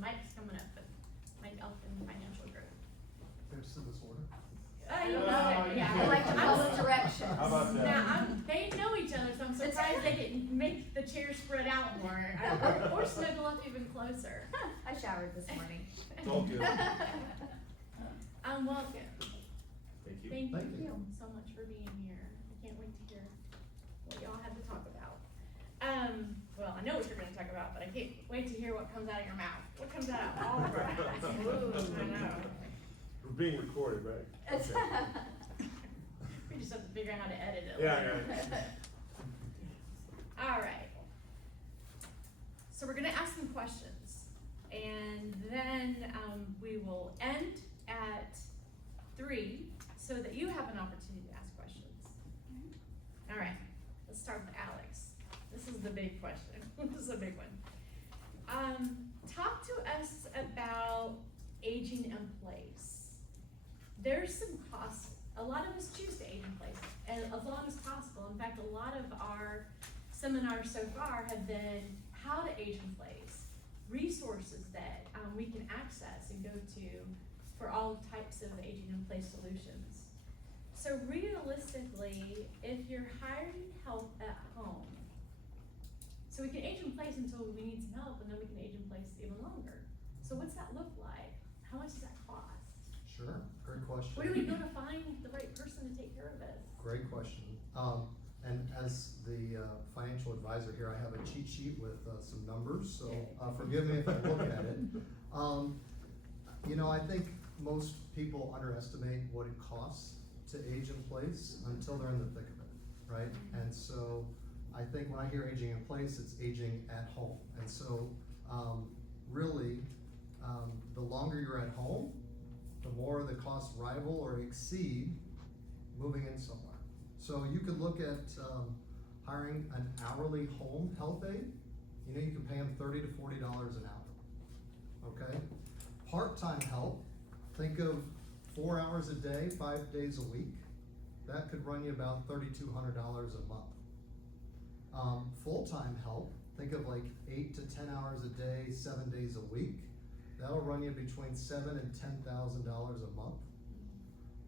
Mike's coming up, but Mike Elkin Financial Group. There's in this order. You know it, yeah. I like to follow directions. How about that? Now, they know each other, so I'm surprised they didn't make the chairs spread out more, or snuggle up even closer. I showered this morning. It's all good. Welcome. Thank you. Thank Thank you so much for being here. I can't wait to hear what y'all have to talk about. Well, I know what you're gonna talk about, but I can't wait to hear what comes out of your mouth. What comes out of all of our mouths? Ooh, I know. We're being recorded, right? Okay. We just have to figure out how to edit it. Yeah, later. yeah. All right. So we're gonna ask some questions, and then we will end at 3 so that you have an opportunity to ask questions. All right. Let's start with Alex. This is the big question. This is a big one. Talk to us about aging in place. There's some costs. A lot of us choose to age in place, and as long as possible. In fact, a lot of our seminars so far have been how to age in place, resources that we can access and go to for all types of aging in place solutions. So realistically, if you're hiring help at home, so we can age in place until we need some help, and then we can age in place even longer. So what's that look like? How much does that cost? Sure, great question. Where do we go to find the right person to take care of us? Great question. And as the financial advisor here, I have a cheat sheet with some numbers, so forgive me if I look at it. You know, I think most people underestimate what it costs to age in place until they're in the thick of it, right? And so I think when I hear aging in place, it's aging at home. And so really, the longer you're at home, the more the costs rival or exceed moving in somewhere. So you could look at hiring an hourly home health aide. You know, you can pay them $30 to $40 an hour, okay? Part-time help, think of 4 hours a day, 5 days a week. That could run you about $3,200 a month. Full-time help, think of like 8 to 10 hours a day, 7 days a week. That'll run you between $7,000 and $10,000 a month.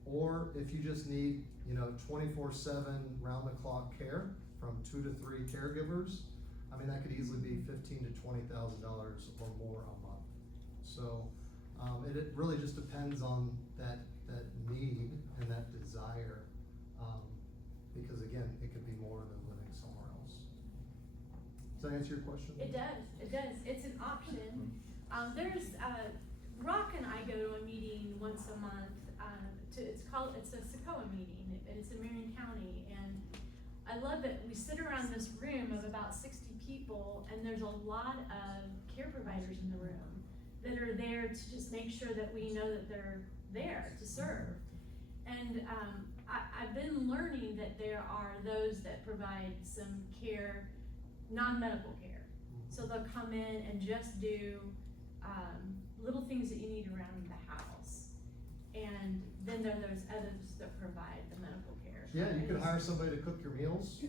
Or if you just need, you know, 24/7 round-the-clock care from 2 to 3 caregivers, I mean, that could easily be $15,000 to $20,000 or more a month. So it really just depends on that need and that desire, because again, it could be more than living somewhere else. Does that answer your question? It does, it does. It's an option. There's, Rock and I go to a meeting once a month, it's a SACOA meeting, and it's in Marion County, and I love that we sit around this room of about 60 people, and there's a lot of care providers in the room that are there to just make sure that we know that they're there to serve. And I've been learning that there are those that provide some care, non-medical care. So they'll come in and just do little things that you need around the house. And then there are those others that provide the medical care. Yeah, you could hire somebody to cook your meals. You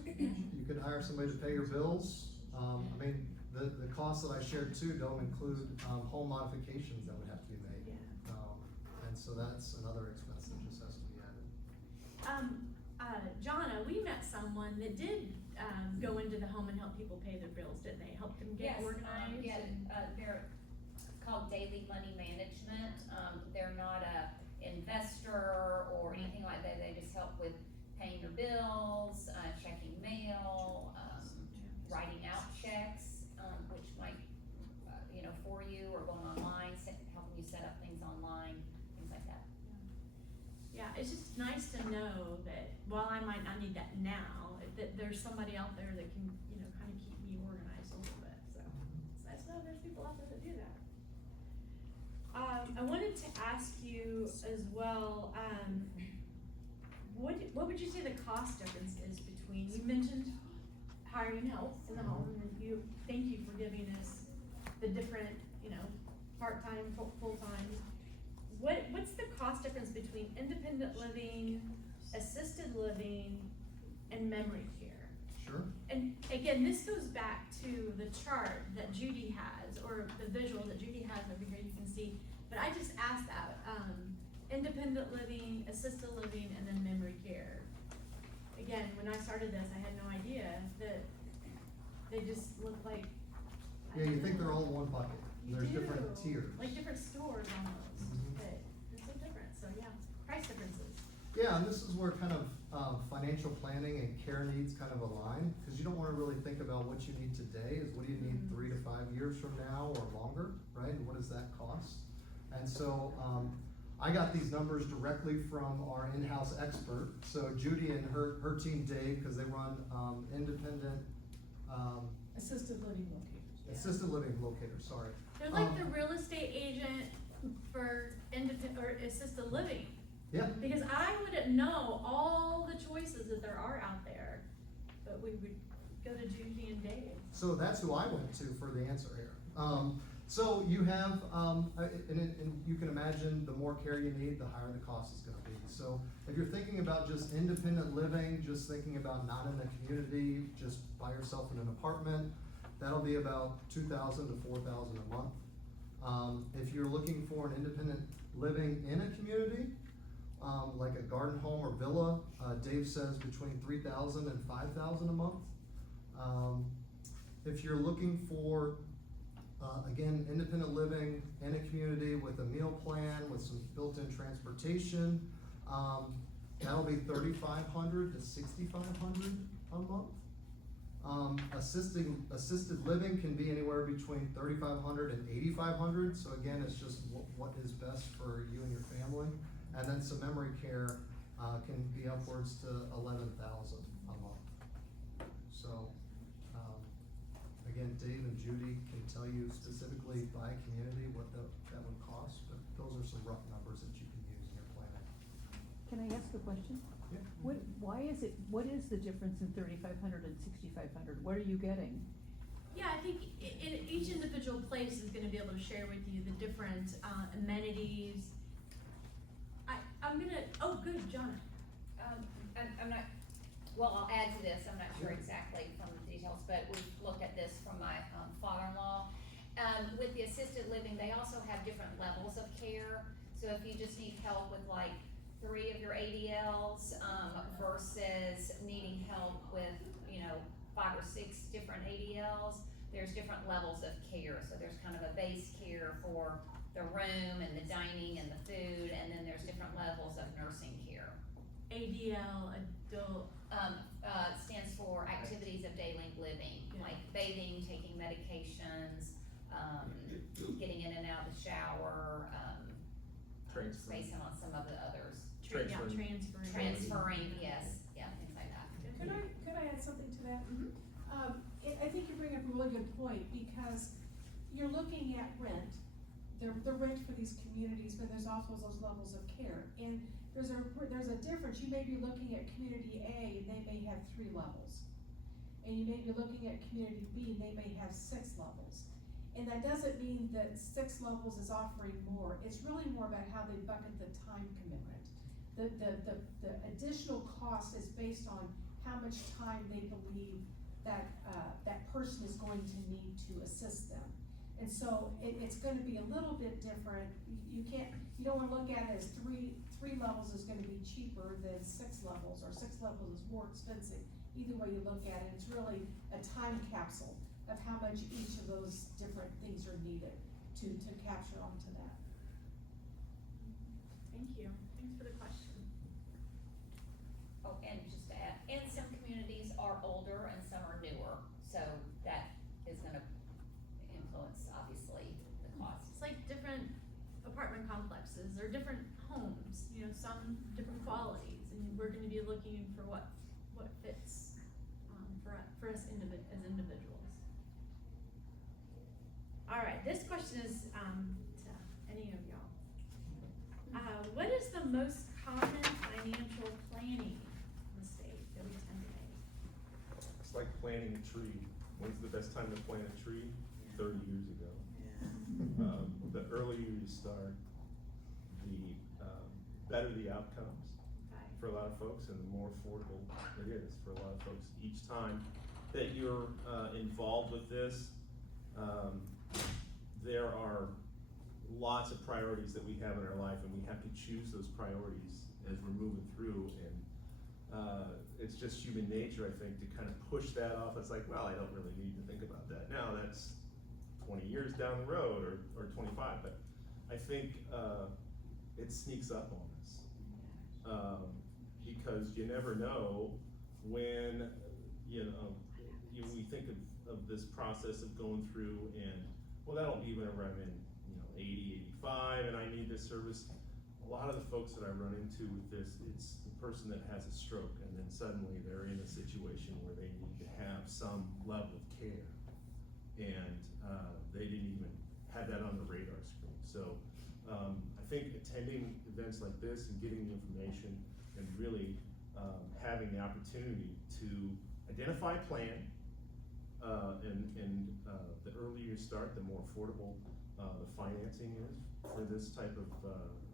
could hire somebody to pay your bills. I mean, the costs that I shared too don't include home modifications that would have to be made. Yeah. And so that's another expense that just has to be added. Jonna, we met someone that did go into the home and help people pay their bills, didn't they? Help them get organized? Yeah, they're called Daily Money Management. They're not a investor or anything like that. They just help with paying your bills, checking mail, writing out checks, which might, you know, for you, or going online, helping you set up things online, things like that. Yeah, it's just nice to know that while I might not need that now, that there's somebody out there that can, you know, kind of keep me organized a little bit. So it's nice to know there's people out there that do that. I wanted to ask you as well, what would you say the cost difference is between, you mentioned hiring help in the home, and thank you for giving us the different, you know, part-time, full-time. What's the cost difference between independent living, assisted living, and memory care? Sure. And again, this goes back to the chart that Judy has, or the visual that Judy has over here, you can see. But I just asked that, independent living, assisted living, and then memory care. Again, when I started this, I had no idea that they just look like. I Yeah, you don't think know. they're all in one bucket, and there's You different do. tiers. Like different stores almost, Mhm. but they're so different, so yeah, price differences. Yeah, and this is where kind of, financial planning and care needs kind of align, cause you don't wanna really think about what you need today, is what do you need Mhm. 3 to 5 years from now or longer, right? And what does that cost? And so, I got these numbers directly from our in-house expert, so Judy and her team, Dave, cause they run, independent, Assisted living locators. assisted living locators, sorry. They're like the real estate agent for or assisted living. Yeah, Because I wouldn't know all the choices that there are out there, but we would go to Judy and Dave. so that's who I went to for the answer here. So you have, and you can imagine the more care you need, the higher the cost is gonna be. So if you're thinking about just independent living, just thinking about not in the community, just by yourself in an apartment, that'll be about $2,000 to $4,000 a month. If you're looking for an independent living in a community, like a garden home or villa, Dave says between $3,000 and $5,000 a month. If you're looking for, again, independent living in a community with a meal plan, with some built-in transportation, that'll be $3,500 to $6,500 a month. Assisted living can be anywhere between $3,500 and $8,500, so again, it's just what is best for you and your family. And then some memory care, can be upwards to $11,000 a month. So, again, Dave and Judy can tell you specifically by community what that would cost, but those are some rough numbers that you can use in your planning. Can I ask a question? Yeah. What is the difference in 3,500 and 6,500? What are you getting? Yeah, I think each individual place is gonna be able to share with you the different, amenities. I'm gonna, oh, good, John. I'm not, well, I'll add to this, I'm not sure exactly from the details, but we've looked at this from my father-in-law. With the assisted living, they also have different levels of care, so if you just need help with like 3 of your ADLs, versus needing help with, 5 or 6 different ADLs, there's different levels of care, so there's kind of a base care for the room and the dining and the food, and then there's different levels of nursing care. ADL, adult, Stands for activities of daily living, Yeah. like bathing, taking medications, getting in and out of the shower, Transfer. spacing on some of the others. transferring. Transferring, yes, yeah, things like that. Could I add something to that? Mhm. I think you bring up a really good point, because you're looking at rent, the rent for these communities, but there's also those levels of care. And there's a difference, you may be looking at community A, and they may have 3 levels. And you may be looking at community B, and they may have 6 levels. And that doesn't mean that 6 levels is offering more, it's really more about how they bucket the time commitment. The additional cost is based on how much time they believe that, that person is going to need to assist them. And so it's gonna be a little bit different, you don't wanna look at it as three levels is gonna be cheaper than 6 levels, or 6 levels is more expensive. Either way you look at it, it's really a time capsule of how much each of those different things are needed to capture onto that. Thank you, thanks for the question. Oh, and just to add, and some communities are older and some are newer, so that is gonna influence, obviously, the cost. It's like different apartment complexes, or different homes, some different qualities, and we're gonna be looking for what fits, for us as individuals. Alright, this question is, to any of y'all. What is the most common financial planning mistake that we tend to make? It's like planting a tree. When's the best time to plant a tree? 30 years ago. The earlier you start, the better the outcomes. Okay. for a lot of folks, and the more affordable it is for a lot of folks each time that you're involved with this. There are lots of priorities that we have in our life, and we have to choose those priorities as we're moving through, and it's just human nature, I think, to kind of push that off. It's like, well, I don't really need to think about that now. That's 20 years down the road, or 25, but I think it sneaks up on us, because you never know when, we think of this process of going through, and well, that'll be whenever I'm in 80, 85, and I need this service. A lot of the folks that I run into with this, it's the person that has a stroke, and then suddenly they're in a situation where they need to have some level of care, and they didn't even have that on the radar screen. So I think attending events like this and getting the information, and really having the opportunity to identify a plan, and the earlier you start, the more affordable the financing is for this type of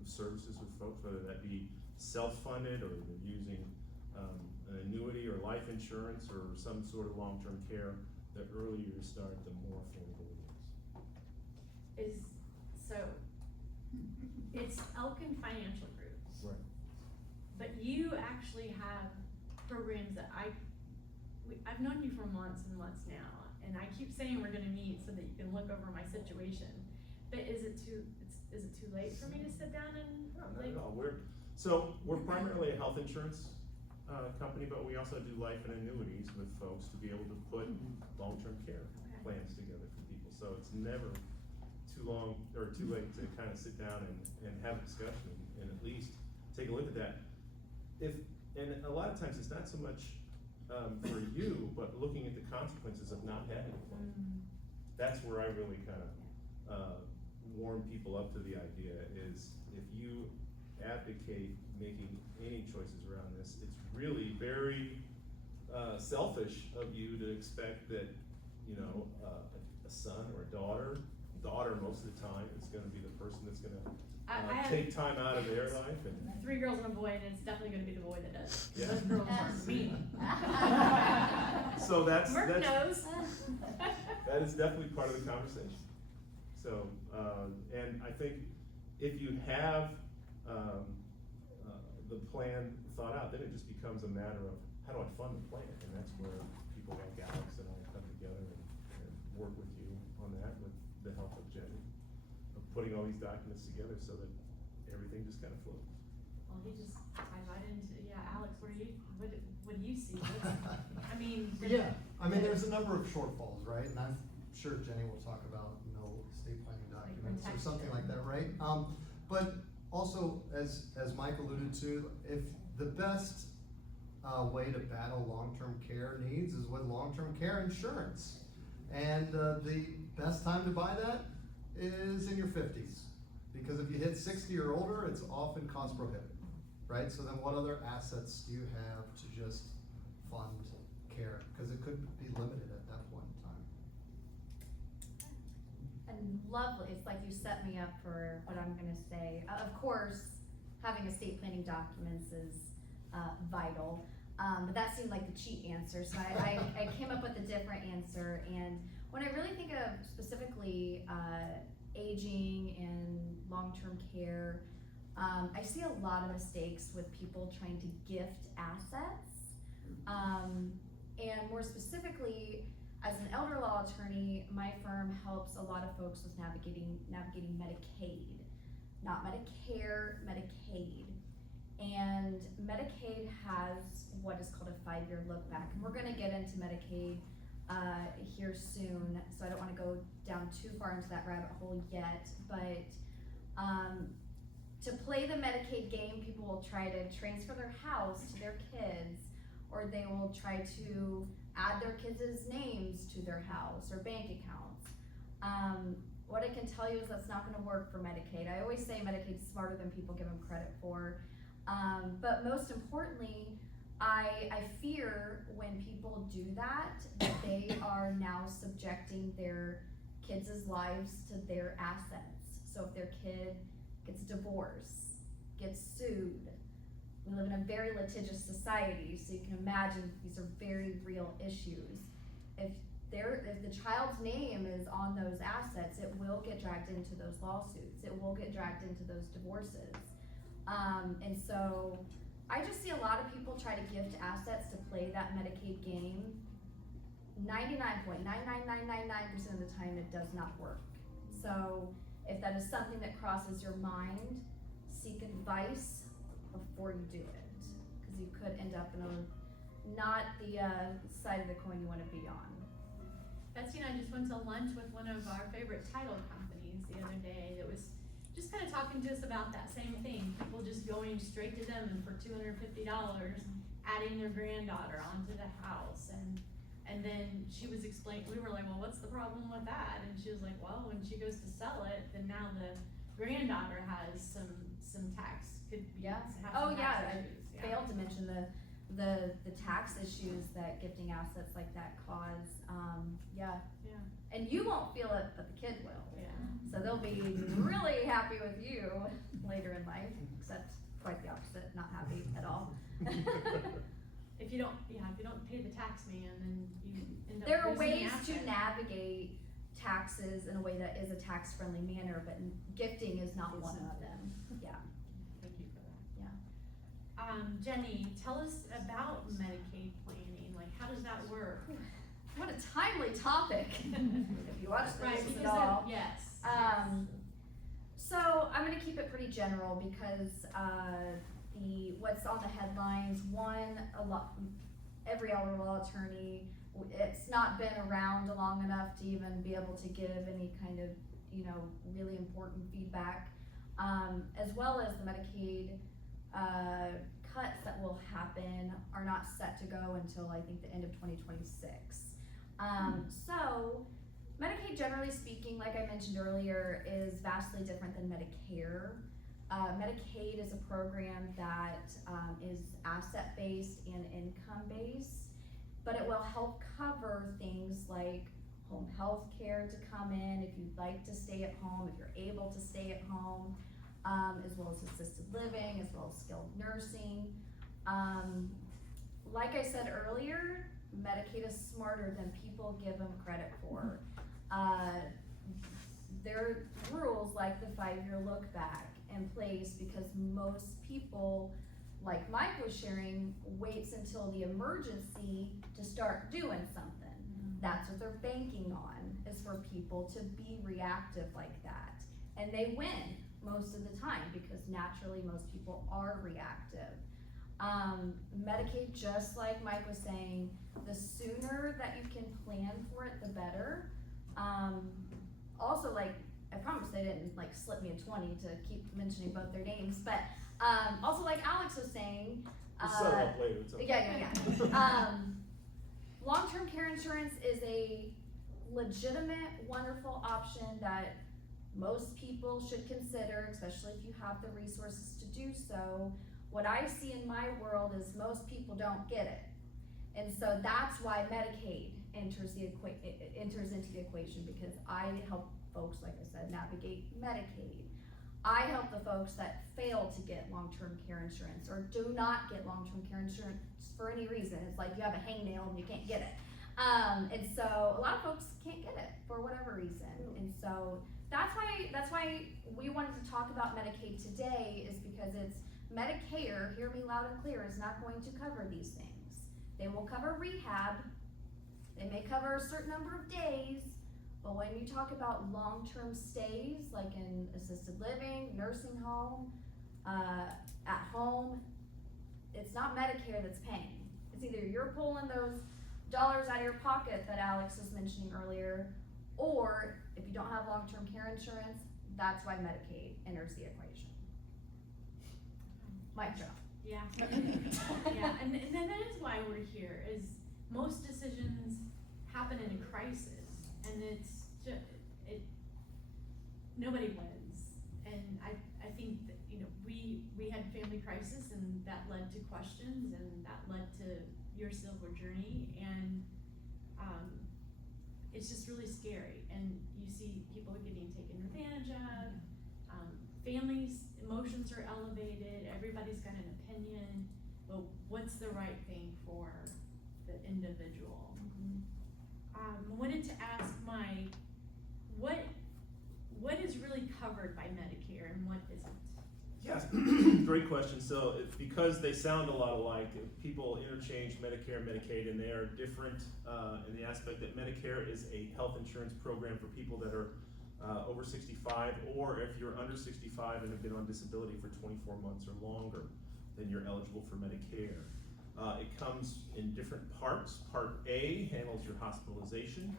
services with folks, whether that be self-funded, or they're using an annuity or life insurance or some sort of long-term care. The earlier you start, the more affordable it is. It's Elkin Financial Group. Right. But you actually have programs that I've known you for months and months now, and I keep saying we're gonna meet so that you can look over my situation. But is it too late for me to sit down and No, not at all. We're primarily a health insurance company, but we also do life and annuities with folks to be able to put long-term care plans together for people. So it's never too long or too late to kind of sit down and have a discussion and at least take a look at that. And a lot of times it's not so much for you, but looking at the consequences of not having a plan. That's where I really kind of warm people up to the idea is, if you abdicate making any choices around this, it's really very selfish of you to expect that, a son or a daughter most of the time is gonna be the person that's gonna I take time out of their life. And 3 girls and a boy, and it's definitely gonna be the boy that does. Yeah. Those girls aren't me. So Merc knows. that is definitely part of the conversation. So, and I think if you have the plan thought out, then it just becomes a matter of, how do I fund the plan? And that's where people like Alex and I come together and work with you on that, with the help of Jenny, of putting all these documents together so that everything just kind of flows. Well, he just tied right into, Alex, what do you see? There's a number of shortfalls, right? And I'm sure Jenny will talk about, estate planning documents or something like that, right? But also, as Mike alluded to, if the best way to battle long-term care needs is with long-term care insurance. And the best time to buy that is in your 50s. Because if you hit 60 or older, it's often cost prohibitive, right? So then what other assets do you have to just fund care? Because it could be limited at that point in time. And lovely, it's like you set me up for what I'm gonna say. Of course, having estate planning documents is vital, but that seemed like the cheat answer, so I came up with a different answer. And when I really think of specifically aging and long-term care, I see a lot of mistakes with people trying to gift assets, and more specifically, as an elder law attorney, my firm helps a lot of folks with navigating Medicaid, not Medicare, Medicaid. And Medicaid has what is called a 5-year look back. And we're gonna get into Medicaid here soon, so I don't wanna go down too far into that rabbit hole yet, but to play the Medicaid game, people will try to transfer their house to their kids, or they will try to add their kids' names to their house or bank accounts. What I can tell you is that's not gonna work for Medicaid. I always say Medicaid's smarter than people give them credit for. But most importantly, I fear when people do that they are now subjecting their kids' lives to their assets. So if their kid gets divorced, gets sued, We live in a very litigious society, so you can imagine these are very real issues. If the child's name is on those assets, it will get dragged into those lawsuits. It will get dragged into those divorces. And so I just see a lot of people try to gift assets to play that Medicaid game. 99.99999% of the time it does not work. So if that is something that crosses your mind, seek advice before you do it, because you could end up in not the side of the coin you want to be on. Betsy and I just went to lunch with one of our favorite title companies the other day that was just kind of talking to us about that same thing. People just going straight to them and for $250 adding their granddaughter onto the house, and then she was explaining, we were like, well, what's the problem with that? And she was like, well, when she goes to sell it, then now the granddaughter has some tax, could be, Yeah. have Oh, some yeah, tax I issues. Yeah. failed to mention the tax issues that gifting assets like that cause. Yeah. Yeah. And you won't feel it, but the kid will. Yeah. So they'll be really happy with you later in life, except quite the opposite, not happy at all. If you don't pay the tax man, then you end up There are losing the ways to asset. navigate taxes in a way that is a tax-friendly manner, but gifting is not one of them. Yeah. Thank you for that. Yeah. Jenny, tell us about Medicaid planning, like how does that work? What a timely topic, if you watch the Right, news because at all. yes. So I'm gonna keep it pretty general because what's on the headlines, every elder law attorney, it's not been around long enough to even be able to give any kind of, really important feedback. As well as the Medicaid cuts that will happen are not set to go until I think the end of 2026. So Medicaid, generally speaking, like I mentioned earlier, is vastly different than Medicare. Medicaid is a program that is asset-based and income-based, but it will help cover things like home health care to come in if you'd like to stay at home, if you're able to stay at home, as well as assisted living, as well as skilled nursing. Like I said earlier, Medicaid is smarter than people give them credit for. There are rules like the 5-year look back in place because most people, like Mike was sharing, waits until the emergency to start doing something. That's what they're banking on, is for people to be reactive like that. And they win most of the time because naturally most people are reactive. Medicaid, just like Mike was saying, the sooner that you can plan for it, the better. Also, like, I promise they didn't slip me a 20 to keep mentioning both their names, but also like Alex was saying, We'll set it up later, it's okay. yeah. Long-term care insurance is a legitimate, wonderful option that most people should consider, especially if you have the resources to do so. What I see in my world is most people don't get it. And so that's why Medicaid enters into the equation, because I help folks, like I said, navigate Medicaid. I help the folks that fail to get long-term care insurance or do not get long-term care insurance for any reason. It's like you have a hangnail and you can't get it. And so a lot of folks can't get it for whatever reason. And so that's why we wanted to talk about Medicaid today, is because it's Medicare, hear me loud and clear, is not going to cover these things. They will cover rehab. They may cover a certain number of days, but when you talk about long-term stays, like in assisted living, nursing home, at home, it's not Medicare that's paying. It's either you're pulling those dollars out of your pocket that Alex was mentioning earlier, or if you don't have long-term care insurance, that's why Medicaid enters the equation. Mic drop. Yeah. Yeah, and then that is why we're here, is most decisions happen in a crisis, and it's just, nobody wins. And I think that, we had family crisis, and that led to questions, and that led to your silver journey, and it's just really scary, and you see people getting taken advantage of, families' emotions are elevated, everybody's got an opinion. opinion, but what's the right thing for the individual. Wanted to ask what is really covered by Medicare and what isn't? Yes, great question. So because they sound a lot alike, people interchange Medicare and Medicaid, and they are different in the aspect that Medicare is a health insurance program for people that are over 65, or if you're under 65 and have been on disability for 24 months or longer, then you're eligible for Medicare. It comes in different parts. Part A handles your hospitalization.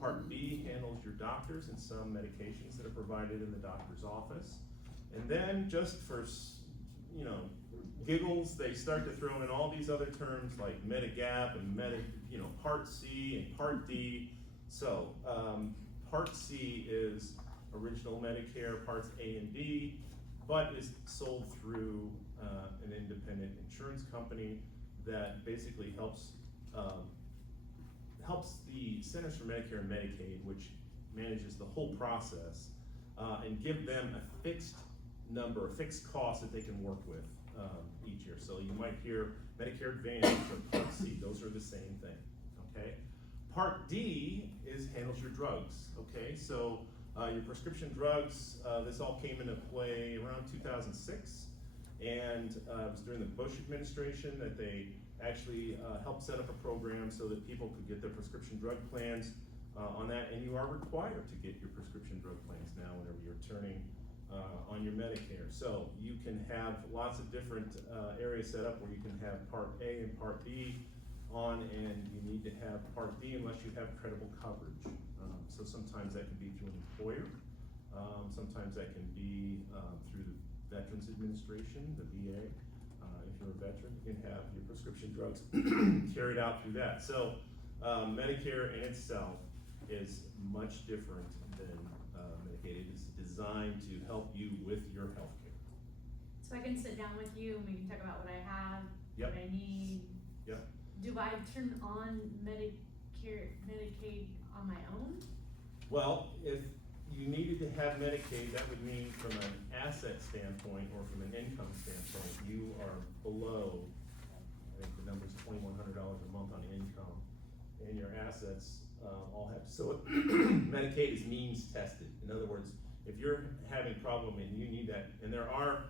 Part B handles your doctors and some medications that are provided in the doctor's office. And then just for, giggles, they start to throw in all these other terms like Medigap and Part C and Part D. So, Part C is original Medicare, Parts A and B, but is sold through an independent insurance company that basically helps the Centers for Medicare and Medicaid, which manages the whole process, and give them a fixed number, a fixed cost that they can work with each year. So you might hear Medicare Advantage or Part C, those are the same thing, okay? Part D handles your drugs, okay? So your prescription drugs, this all came into play around 2006, and it was during the Bush administration that they actually helped set up a program so that people could get their prescription drug plans on that, and you are required to get your prescription drug plans now whenever you're turning on your Medicare. So you can have lots of different areas set up where you can have Part A and Part B on, and you need to have Part D unless you have credible coverage. So sometimes that can be through an employer, sometimes that can be through the Veterans Administration, the VA. If you're a veteran, you can have your prescription drugs carried out through that. So Medicare in itself is much different than Medicaid. It is designed to help you with your health care. So I can sit down with you and we can talk about what I have, Yep. what I need. Yep. Do I turn on Medicaid on my own? Well, if you needed to have Medicaid, that would mean from an asset standpoint or from an income standpoint, you are below, I think the number's $2,100 a month on income, and your assets all have, so Medicaid is means tested. In other words, if you're having a problem and you need that, and there are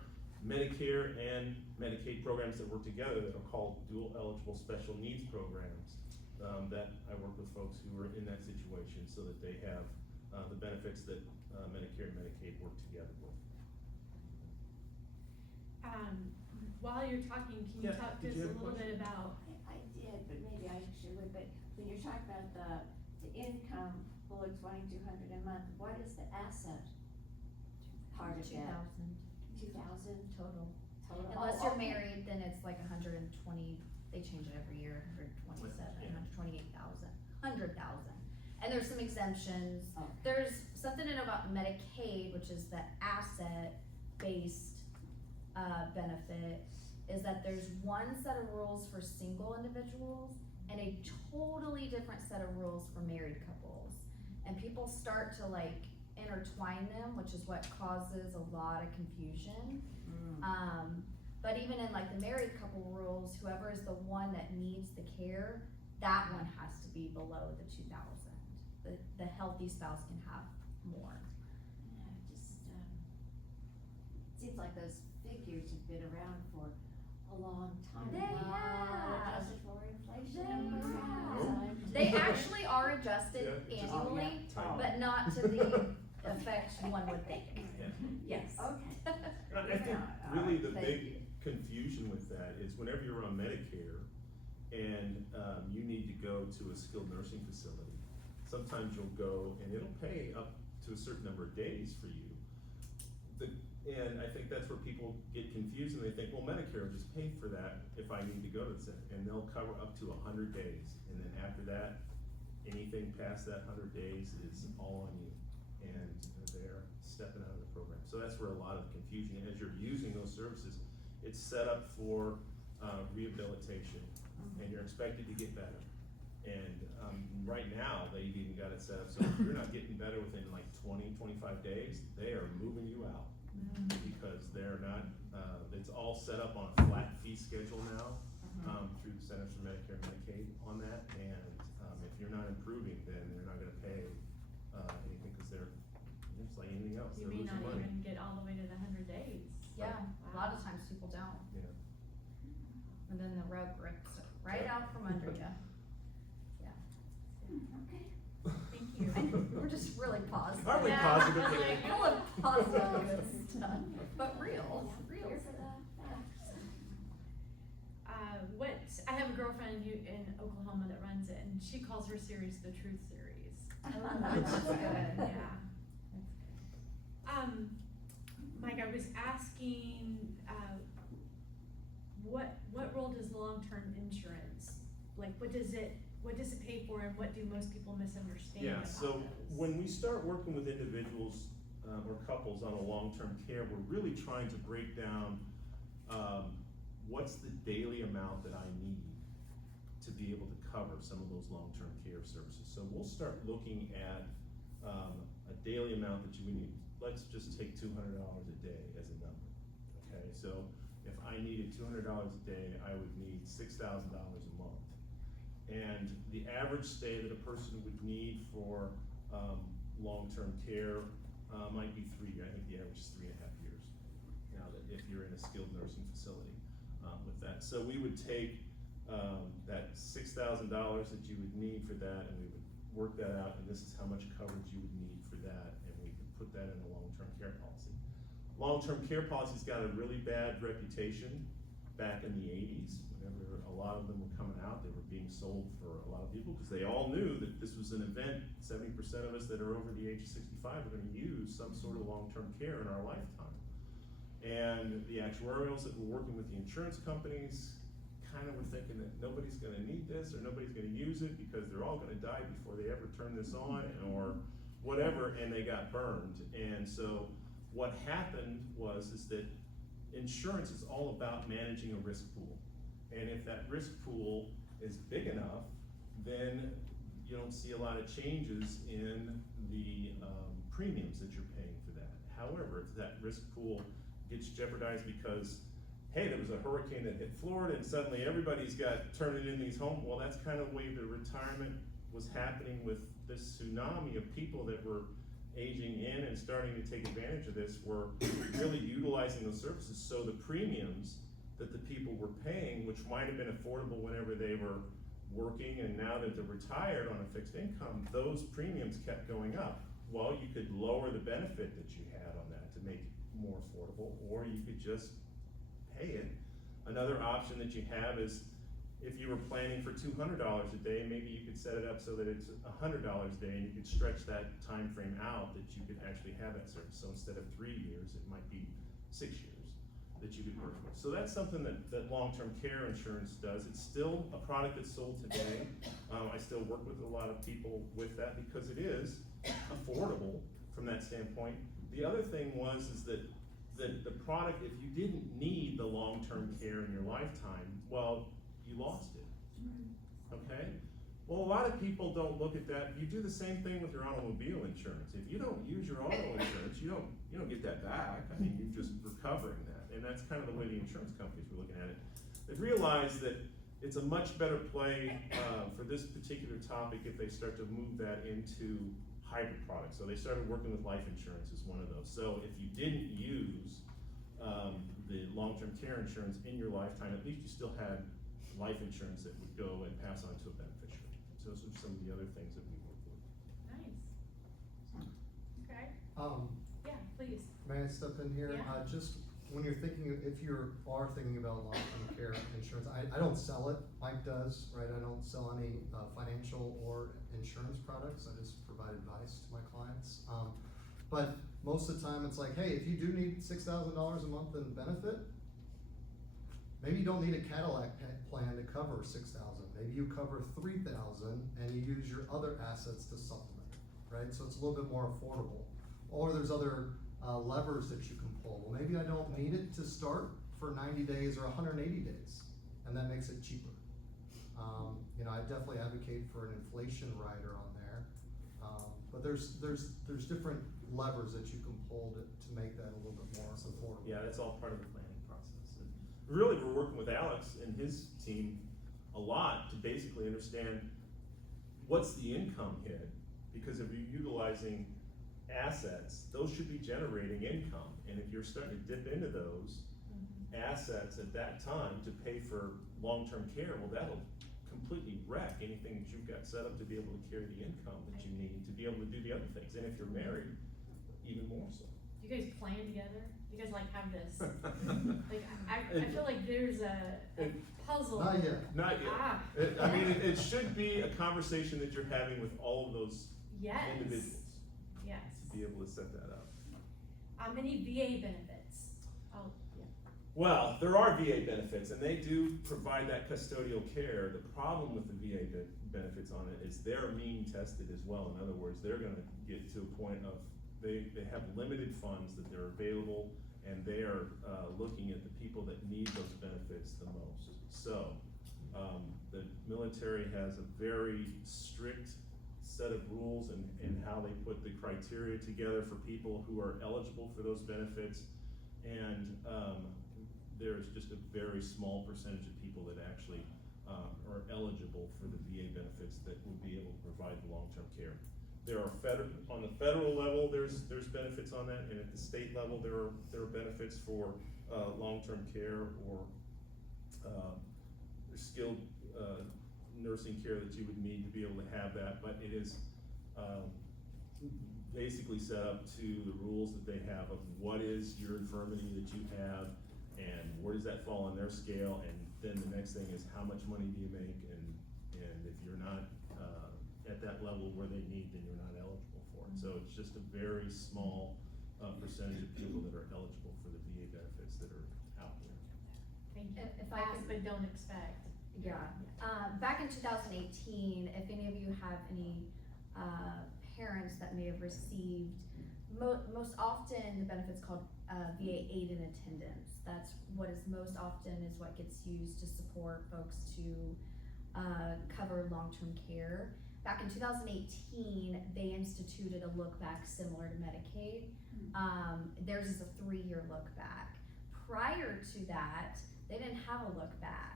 Medicare and Medicaid programs that work together that are called dual eligible special needs programs, that I work with folks who are in that situation so that they have the benefits that Medicare and Medicaid work together with. While you're talking, can you Yeah, talk to did us you a have a little bit question? about, I did, but maybe I actually would, but when you're talking about the income below 2,200 a month, what is the asset part of that? 2,000 Total. total? Unless Oh, you're okay. married, then it's like 120, they change it every year, 127, Yeah. 128,000, 100,000. And there's some exemptions. Okay. There's something to know about Medicaid, which is the asset-based benefit, is that there's one set of rules for single individuals and a totally different set of rules for married couples. And people start to like intertwine them, which is what causes a lot of confusion. But even in like the married couple rules, whoever is the one that needs the care, that one has to be below the 2,000. The healthy spouse can have more. Yeah, just, seems like those figures have been around for a long time. They Not have. adjusted for inflation. They perhaps. They actually are adjusted Yeah, just- annually, Tiny. but not to the effect one would think. Yeah. Yes. Okay. I think Yeah, really the thank big you. confusion with that is whenever you're on Medicare and you need to go to a skilled nursing facility, sometimes you'll go and it'll pay up to a certain number of days for you. And I think that's where people get confused and they think, well, Medicare will just pay for that if I need to go to the center, and they'll cover up to 100 days. And then after that, anything past that 100 days is all on you. And they're stepping out of the program. So that's where a lot of the confusion, as you're using those services, it's set up for rehabilitation, and you're expected to get better. And right now, they've even got it set up so if you're not getting better within like 20, 25 days, they are moving you out. because they're not, it's all set up on a flat fee schedule now, through the Centers for Medicare and Medicaid on that, and, if you're not improving, then they're not gonna pay, anything, cause they're, it's like anything else, You they're may losing not money. even get all the way to the 100 days. Yeah, a lot of times people don't, Yeah. and then the rug rips right out from under you. Okay. Thank you. We're just really positive. Aren't we Yeah. positive I'm today? like, Full of positive good stuff, but real. Here for the facts. I have a girlfriend in Oklahoma that runs it, and she calls her series the Truth Series. That's good. Yeah. Mike, I was asking, what role does long-term insurance, like, what does it pay for, and what do most people misunderstand Yeah, about so those? when we start working with individuals, or couples on a long-term care, we're really trying to break down, what's the daily amount that I need to be able to cover some of those long-term care services. So we'll start looking at, a daily amount that you would need. Let's just take $200 a day as a number, okay? So if I needed $200 a day, I would need $6,000 a month. And the average stay that a person would need for, long-term care, might be 3 years. I think the average is 3.5 years. Now, that if you're in a skilled nursing facility, with that. So we would take, that $6,000 that you would need for that, and we would work that out, and this is how much coverage you would need for that, and we could put that in a long-term care policy. Long-term care policy's got a really bad reputation back in the 80s, whenever a lot of them were coming out, they were being sold for a lot of people, because they all knew that this was an event. 70% of us that are over the age of 65 are gonna use some sort of long-term care in our lifetime. And the actuarials that were working with the insurance companies kind of were thinking that nobody's gonna need this, or nobody's gonna use it, because they're all gonna die before they ever turn this on, or whatever, and they got burned. And so what happened is that insurance is all about managing a risk pool. And if that risk pool is big enough, then you don't see a lot of changes in the premiums that you're paying for that. However, if that risk pool gets jeopardized because, hey, there was a hurricane that hit Florida and suddenly everybody's got turning in these homes, well, that's kind of the way the retirement was happening with this tsunami of people that were aging in and starting to take advantage of this, were really utilizing those services. So the premiums that the people were paying, which might have been affordable whenever they were working, and now that they're retired on a fixed income, those premiums kept going up. Well, you could lower the benefit that you had on that to make it more affordable, or you could just pay it. Another option that you have is, if you were planning for $200 a day, maybe you could set it up so that it's $100 a day, and you could stretch that time frame out that you could actually have that service. So instead of 3 years, it might be 6 years that you could work with. So that's something that long-term care insurance does. It's still a product that's sold today. I still work with a lot of people with that because it is affordable from that standpoint. The other thing is that the product, if you didn't need the long-term care in your lifetime, well, you lost it, okay? Well, a lot of people don't look at that. You do the same thing with your automobile insurance. If you don't use your auto insurance, you don't get that back. I mean, you're just recovering that. And that's kind of the way the insurance companies were looking at it. They've realized that it's a much better play for this particular topic if they start to move that into hybrid products. So they started working with life insurance as one of those. So if you didn't use the long-term care insurance in your lifetime, at least you still had life insurance that would go and pass on to a beneficiary. So those are some of the other things that we work with. Nice. Okay, Um, yeah, please. May I step in here? Yeah. Just when you're thinking, if you are thinking about long-term care insurance, I don't sell it, Mike does, right? I don't sell any financial or insurance products, I just provide advice to my clients. But most of the time, it's like, hey, if you do need $6,000 a month in benefit, maybe you don't need a Cadillac plan to cover $6,000. Maybe you cover $3,000 and you use your other assets to supplement, right? So it's a little bit more affordable. Or there's other levers that you can pull. Well, maybe I don't need it to start for 90 days or 180 days, and that makes it cheaper. I definitely advocate for an inflation rider on there, but there's different levers that you can pull to make that a little bit more yeah, that's all part of the planning process. And really, we're working with Alex and his team a lot to basically understand what's the income hit, because if you're utilizing assets, those should be generating income, and if you're starting to dip into those assets at that time to pay for long-term care, well, that'll completely wreck anything that you've got set up to be able to carry the income that you need to be able to do the other things, and if you're married, even more so. Do you guys plan together? You guys like have this, like, I feel like there's a puzzle. Not yet. Not yet. Ah, I mean, it should be a conversation that you're having with all of those yes, individuals yes. to be able to set that up. Any VA benefits? Oh, yeah. Well, there are VA benefits, and they do provide that custodial care. The problem with the VA benefits on it is they're mean tested as well. In other words, they're gonna get to a point of, they have limited funds that they're available, and they are looking at the people that need those benefits the most. So, the military has a very strict set of rules and how they put the criteria together for people who are eligible for those benefits. And there's just a very small percentage of people that actually are eligible for the VA benefits that will be able to provide the long-term care. There are on the federal level, there's benefits on that, and at the state level, there are benefits for long-term care or skilled nursing care that you would need to be able to have that, but it is basically set up to the rules that they have of what is your infirmity that you have and where does that fall on their scale, and then the next thing is how much money do you make, and if you're not at that level where they need, then you're not eligible for it. So it's just a very small percentage of people that are eligible for the VA benefits that are out there. Thank you. If I Ask could- but don't expect. Yeah, back in 2018, if any of you have any parents that may have received, most often the benefit's called VA aid in attendance. That's what is most often is what gets used to support folks to cover long-term care. Back in 2018, they instituted a look back similar to Medicaid. Theirs is a 3-year look back. Prior to that, they didn't have a look back.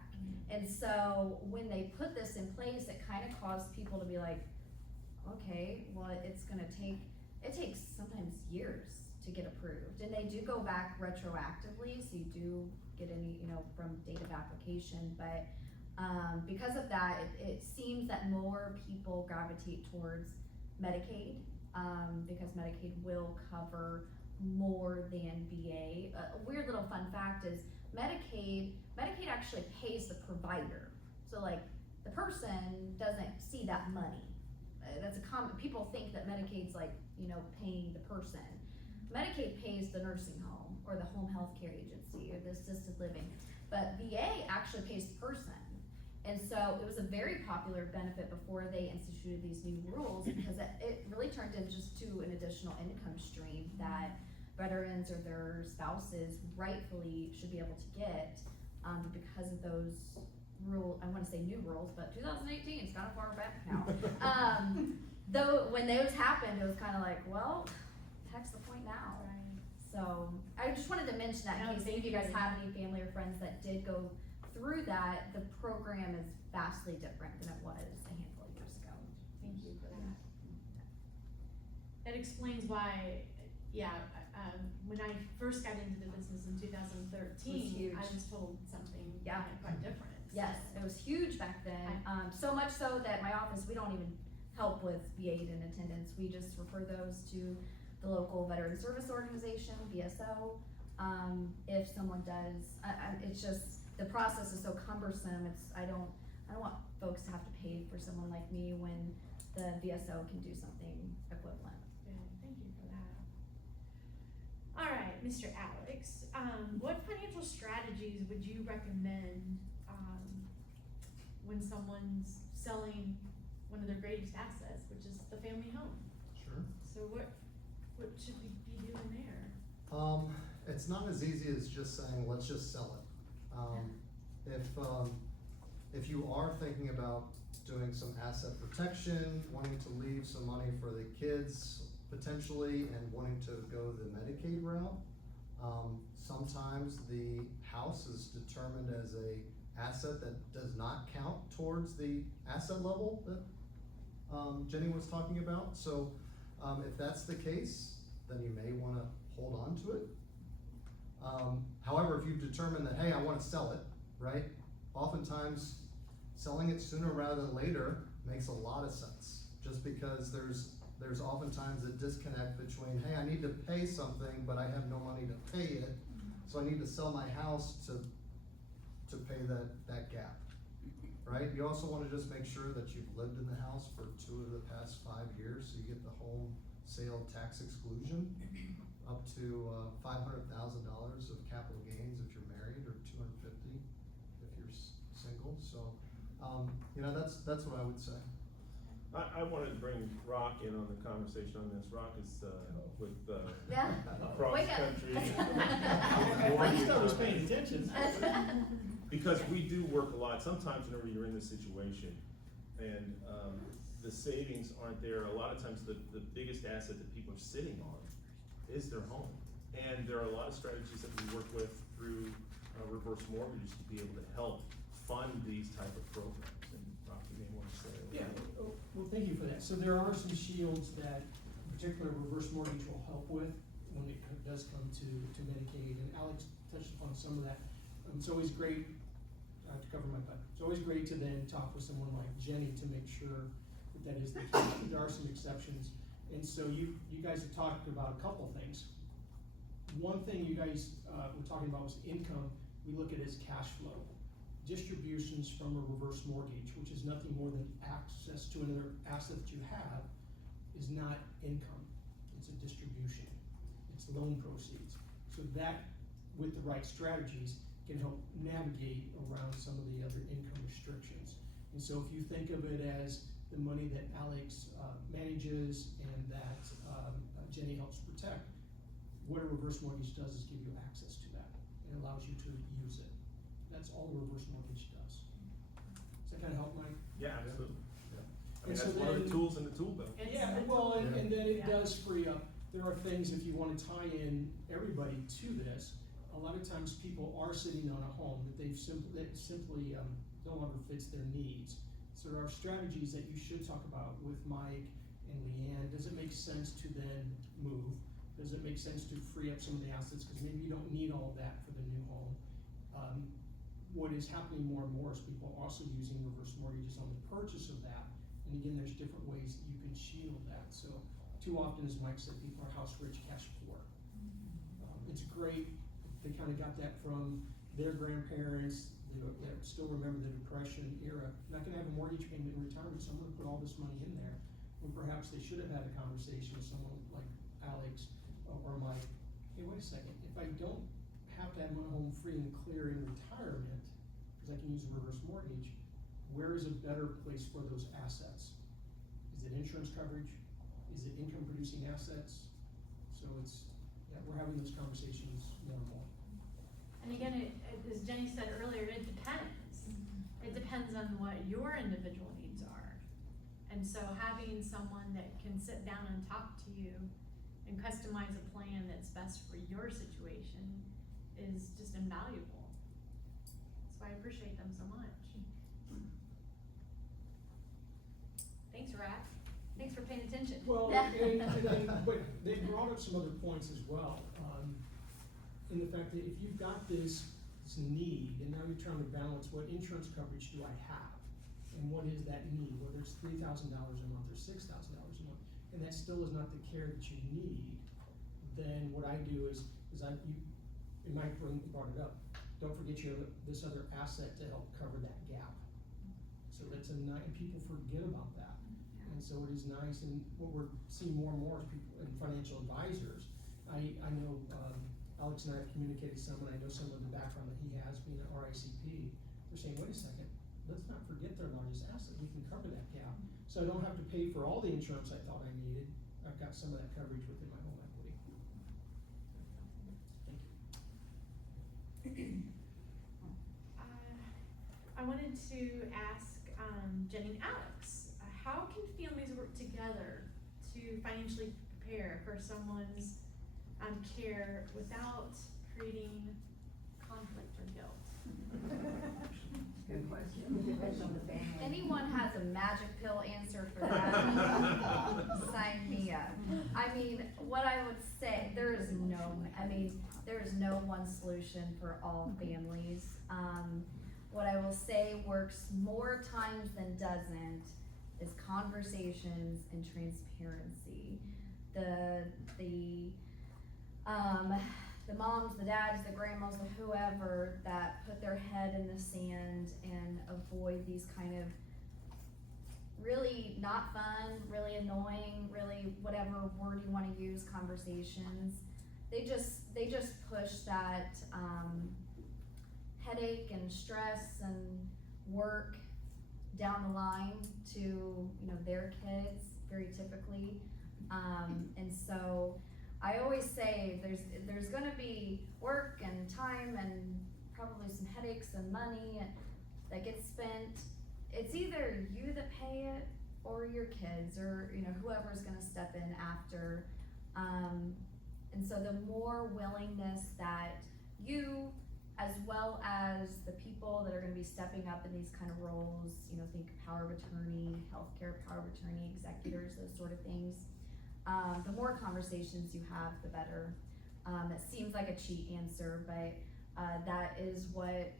And so when they put this in place, it kind of caused people to be like, okay, well, it takes sometimes years to get approved. And they do go back retroactively, so you do get any, from date of application, but because of that, it seems that more people gravitate towards Medicaid, because Medicaid will cover more than VA. A weird little fun fact is Medicaid actually pays the provider. So like the person doesn't see that money. That's a common, people think that Medicaid's like, paying the person. Medicaid pays the nursing home or the home health care agency or the assisted living, but VA actually pays the person. And so it was a very popular benefit before they instituted these new rules, because it really turned into just an additional income stream that veterans or their spouses rightfully should be able to get, because of those I want to say new rules, but 2018 is kind of far back now. Though when those happened, it was kind of like, well, heck's the point now. Right. So I just wanted to mention that in case any of you guys have any family or friends that did go through that. The program is vastly different than it was a handful of years ago. Thank you for that. That explains why, when I first got into the business in 2013, huge. I was told something Yeah. quite different. Yes, it was huge back then. So much so that my office, we don't even help with VA and attendance. We just refer those to the local veteran service organization, VSO. If someone does, it's just, the process is so cumbersome. I don't want folks to have to pay for someone like me when the VSO can do something equivalent. Good, thank you for that. All right, Mr. Alex, what financial strategies would you recommend when someone's selling one of their greatest assets, which is the family home? Sure. So what should we be doing there? It's not as easy as just saying, let's just sell it. If you are thinking about doing some asset protection, wanting to leave some money for the kids potentially, and wanting to go the Medicaid route, Sometimes the house is determined as a asset that does not count towards the asset level that Jenny was talking about. So if that's the case, then you may wanna hold on to it. However, if you've determined that, hey, I wanna sell it, right? Oftentimes, selling it sooner rather than later makes a lot of sense. Just because there's oftentimes a disconnect between, hey, I need to pay something, but I have no money to pay it. So I need to sell my house to pay that gap, right? You also wanna just make sure that you've lived in the house for 2 of the past 5 years, so you get the home sale tax exclusion up to $500,000 of capital gains if you're married, or $250,000 if you're single. So, that's what I would say. I wanted to bring Rock in on the conversation on this. Rock is, with, Yeah. across Wake up. country. I was paying attention. Because we do work a lot, sometimes whenever you're in this situation, and, the savings aren't there, a lot of times the biggest asset that people are sitting on is their home. And there are a lot of strategies that we work with through, reverse mortgages to be able to help fund these type of programs, and Rock, you may wanna say. a little Yeah, bit. well, thank you for that. So there are some shields that a particular reverse mortgage will help with when it does come to Medicaid, and Alex touched upon some of that. It's always great, I have to cover my butt, it's always great to then talk with someone like Jenny to make sure that is the case. There are some exceptions, and so you guys have talked about a couple things. One thing you guys, were talking about was income. We look at it as cash flow. Distributions from a reverse mortgage, which is nothing more than access to another asset that you have, is not income, it's a distribution, it's loan proceeds. So that, with the right strategies, can help navigate around some of the other income restrictions. And so if you think of it as the money that Alex manages and that Jenny helps protect, what a reverse mortgage does is give you access to that. It allows you to use it. That's all a reverse mortgage does. Does that kind of help, Mike? Yeah, absolutely. Yeah. I mean, And so that's one of the then- tools in the tool belt. It's Yeah, the well, tool. and then it Yeah. does free up, there are things, if you wanna tie in everybody to this, a lot of times people are sitting on a home that simply no longer fits their needs. So there are strategies that you should talk about with Mike and Leanne. Does it make sense to then move? Does it make sense to free up some of the assets, cause maybe you don't need all of that for the new home? What is happening more and more is people are also using reverse mortgages on the purchase of that. And again, there's different ways that you can shield that. So too often, as Mike said, people are house rich, cash poor. It's great, they kinda got that from their grandparents, they still remember the Depression era. Not gonna have a mortgage payment in retirement, so I'm gonna put all this money in there. When perhaps they should have had a conversation with someone like Alex or Mike. Hey, wait a second, if I don't have to have my home free and clear in retirement, cause I can use a reverse mortgage, where is a better place for those assets? Is it insurance coverage? Is it income producing assets? So we're having those conversations more and more. And again, as Jenny said earlier, it depends. It depends on what your individual needs are. And so having someone that can sit down and talk to you and customize a plan that's best for your situation is just invaluable. That's why I appreciate them so much. Thanks, Rack. Thanks for paying attention. Well, but they brought up some other points as well, in the fact that if you've got this need, and now you're trying to balance what insurance coverage do I have? And what is that need, whether it's $3,000 a month or $6,000 a month, and that still is not the care that you need, then what I do is and Mike brought it up, don't forget you have this other asset to help cover that gap. So that's and people forget about that. And so it is nice, and what we're seeing more and more is people and financial advisors. I know, Alex and I have communicated some, and I know some of the background that he has being an RICP. They're saying, wait a second, let's not forget their largest asset, we can cover that gap. So I don't have to pay for all the insurance I thought I needed, I've got some of that coverage within my home equity. Thank you. I wanted to ask Jenny and Alex, how can families work together to financially prepare for someone's care without creating conflict or guilt? Good question. Depends on the family. Anyone has a magic pill answer for that, sign me up. I mean, what I would say, there is no one solution for all families. What I will say works more times than doesn't is conversations and transparency. The moms, the dads, the grandmas, the whoever that put their head in the sand and avoid these kind of really not fun, really annoying, really whatever word you wanna use, conversations. They just push that, headache and stress and work down the line to, their kids, very typically. And so I always say there's gonna be work and time and probably some headaches and money that gets spent. It's either you that pay it or your kids or, whoever's gonna step in after. And so the more willingness that you, as well as the people that are gonna be stepping up in these kind of roles, think power of attorney, healthcare power of attorney, executors, those sort of things. The more conversations you have, the better. It seems like a cheat answer, but that is what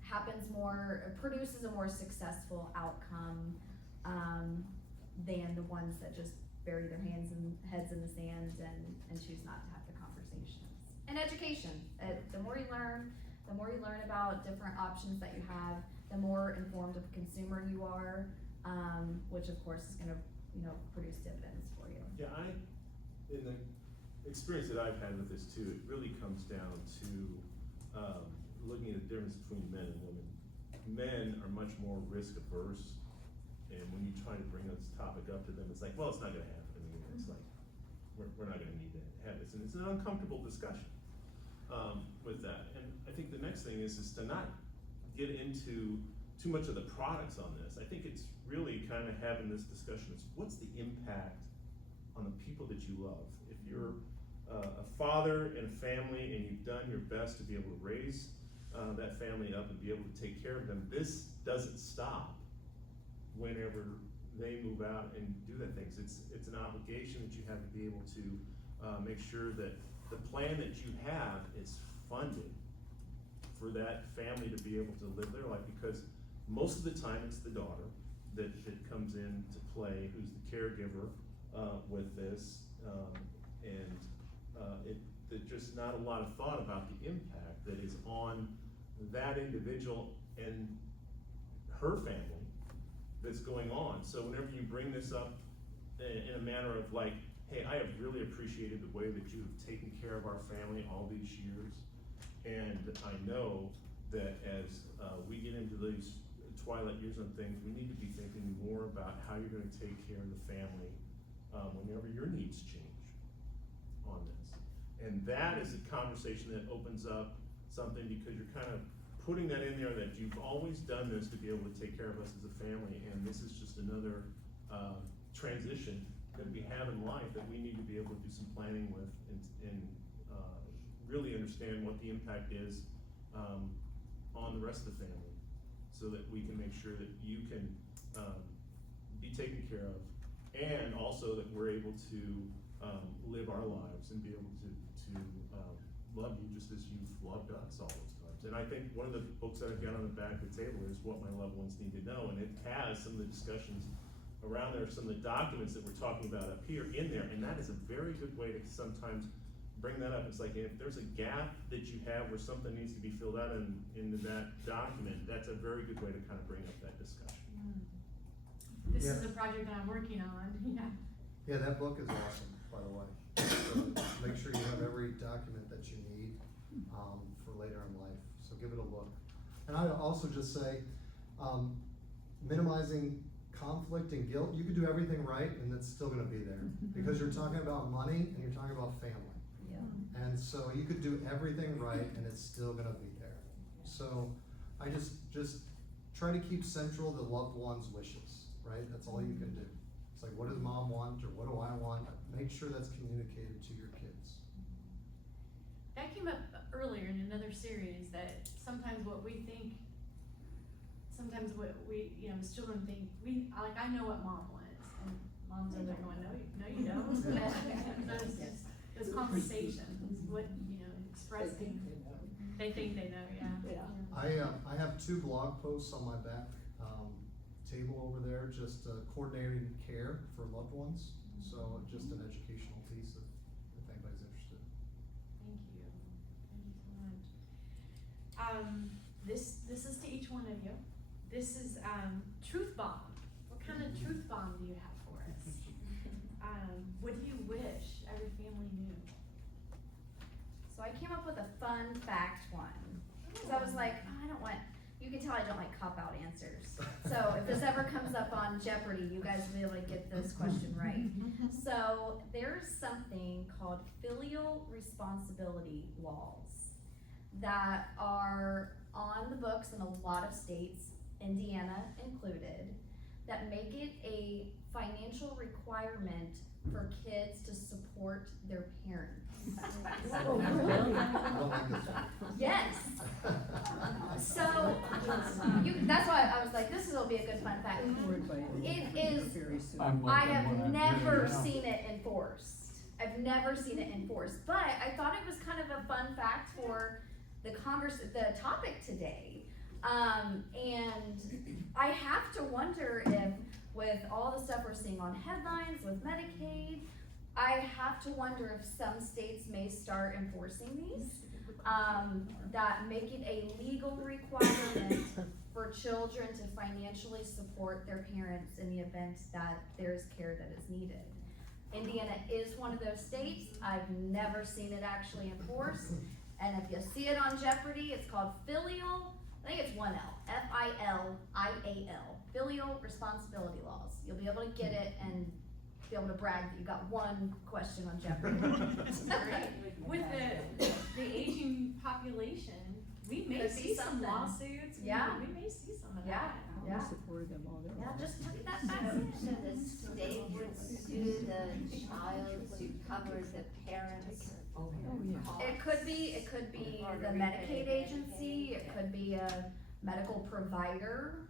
happens more, produces a more successful outcome than the ones that just bury their heads in the sand and choose not to have the conversations. And education, the more you learn about different options that you have, the more informed of a consumer you are, which of course is gonna, produce dividends for you. Yeah, in the experience that I've had with this too, it really comes down to, looking at the difference between men and women. Men are much more risk averse, and when you try to bring this topic up to them, it's like, well, it's not gonna happen. I mean, it's like, we're not gonna need to have this, and it's an uncomfortable discussion, with that. And I think the next thing is to not get into too much of the products on this. I think it's really kind of having this discussion is what's the impact on the people that you love. If you're a father in a family and you've done your best to be able to raise that family up and be able to take care of them, this doesn't stop whenever they move out and do that things. It's an obligation that you have to be able to make sure that the plan that you have is funded for that family to be able to live their life, because most of the time it's the daughter that comes in to play, who's the caregiver with this, and there's just not a lot of thought about the impact that is on that individual and her family that's going on. So whenever you bring this up in a manner of like, hey, I have really appreciated the way that you have taken care of our family all these years, and I know that as we get into these twilight years on things, we need to be thinking more about how you're gonna take care of the family whenever your needs change on this. And that is a conversation that opens up something, because you're kind of putting that in there that you've always done this to be able to take care of us as a family, and this is just another transition that we have in life that we need to be able to do some planning with and really understand what the impact is on the rest of the family, so that we can make sure that you can be taken care of, and also that we're able to live our lives and be able to love you just as you've loved us all those times. And I think one of the books that I've got on the back of the table is What My Loved Ones Need to Know, and it has some of the discussions around there, some of the documents that we're talking about up here in there, and that is a very good way to sometimes bring that up. It's like if there's a gap that you have where something needs to be filled out into that document, that's a very good way to kind of bring up that discussion. This Yeah. is a project that I'm working on, yeah. Yeah, that book is awesome, by the way. So make sure you have every document that you need for later in life, so give it a look. And I would also just say, minimizing conflict and guilt, you could do everything right and it's still gonna be there, because you're talking about money and you're talking about family. Yeah. And so you could do everything right and it's still gonna be there. So I just try to keep central the loved one's wishes, right? That's all you can do. It's like, what does mom want, or what do I want? Make sure that's communicated to your kids. came up earlier in another series that sometimes what we think, sometimes what we, you know, as children think, I know what mom wants, and moms are there going, no, you don't. Those conversations, what, you know, expressing, they think they know, yeah. I have 2 blog posts on my back, table over there, just coordinating care for loved ones. So just an educational piece if anybody's interested. Thank you so much. This is to each one of you. This is, truth bomb. What kind of truth bomb do you have for us? What do you wish every family knew? So I came up with a fun fact one, cause I was like, oh, I don't want, you can tell I don't like cop-out answers. So if this ever comes up on Jeopardy, you guys will be able to get this question right. So there's something called filial responsibility laws that are on the books in a lot of states, Indiana included, that make it a financial requirement for kids to support their parents. Oh, really? I don't like this one. Yes. So, that's why I was like, this will be a good fun fact. It is, Very soon. I have never seen it enforced. I've never seen it enforced, but I thought it was kind of a fun fact for the topic today. And I have to wonder if, with all the stuff we're seeing on headlines with Medicaid, I have to wonder if some states may start enforcing these, that make it a legal requirement for children to financially support their parents in the event that there's care that is needed. Indiana is one of those states. I've never seen it actually enforced. And if you see it on Jeopardy, it's called filial, I think it's 1 L, F-I-L-I-A-L, filial responsibility laws. You'll be able to get it and be able to brag that you got 1 question on Jeopardy. With the aging population, we may Could be see some something. lawsuits. Yeah. We may see some of Yeah. that. Yeah. I supported them all day. Yeah, just tell me that So fast. the state would sue the child to cover the parents' Oh, yeah. costs? It could be Or the repay Medicaid agency, Medicaid. it could be a medical provider.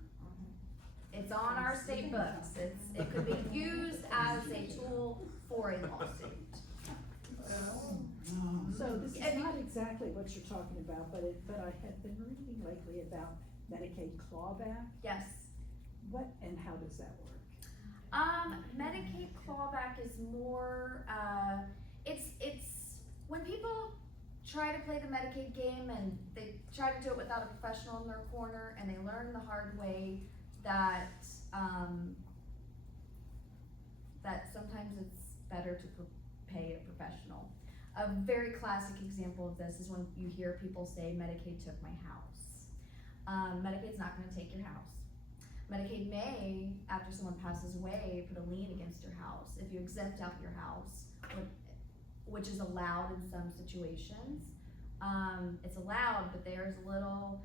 It's on our state books, it could be used as a tool for a lawsuit. So this is Have you- not exactly what you're talking about, but I have been reading lately about Medicaid clawback. Yes. What and how does that work? Medicaid clawback is more, it's when people try to play the Medicaid game and they try to do it without a professional in their corner and they learn the hard way that, that sometimes it's better to pay a professional. A very classic example of this is when you hear people say Medicaid took my house. Medicaid's not gonna take your house. Medicaid may, after someone passes away, put a lien against your house if you exempt out your house, which is allowed in some situations. It's allowed, but there's a little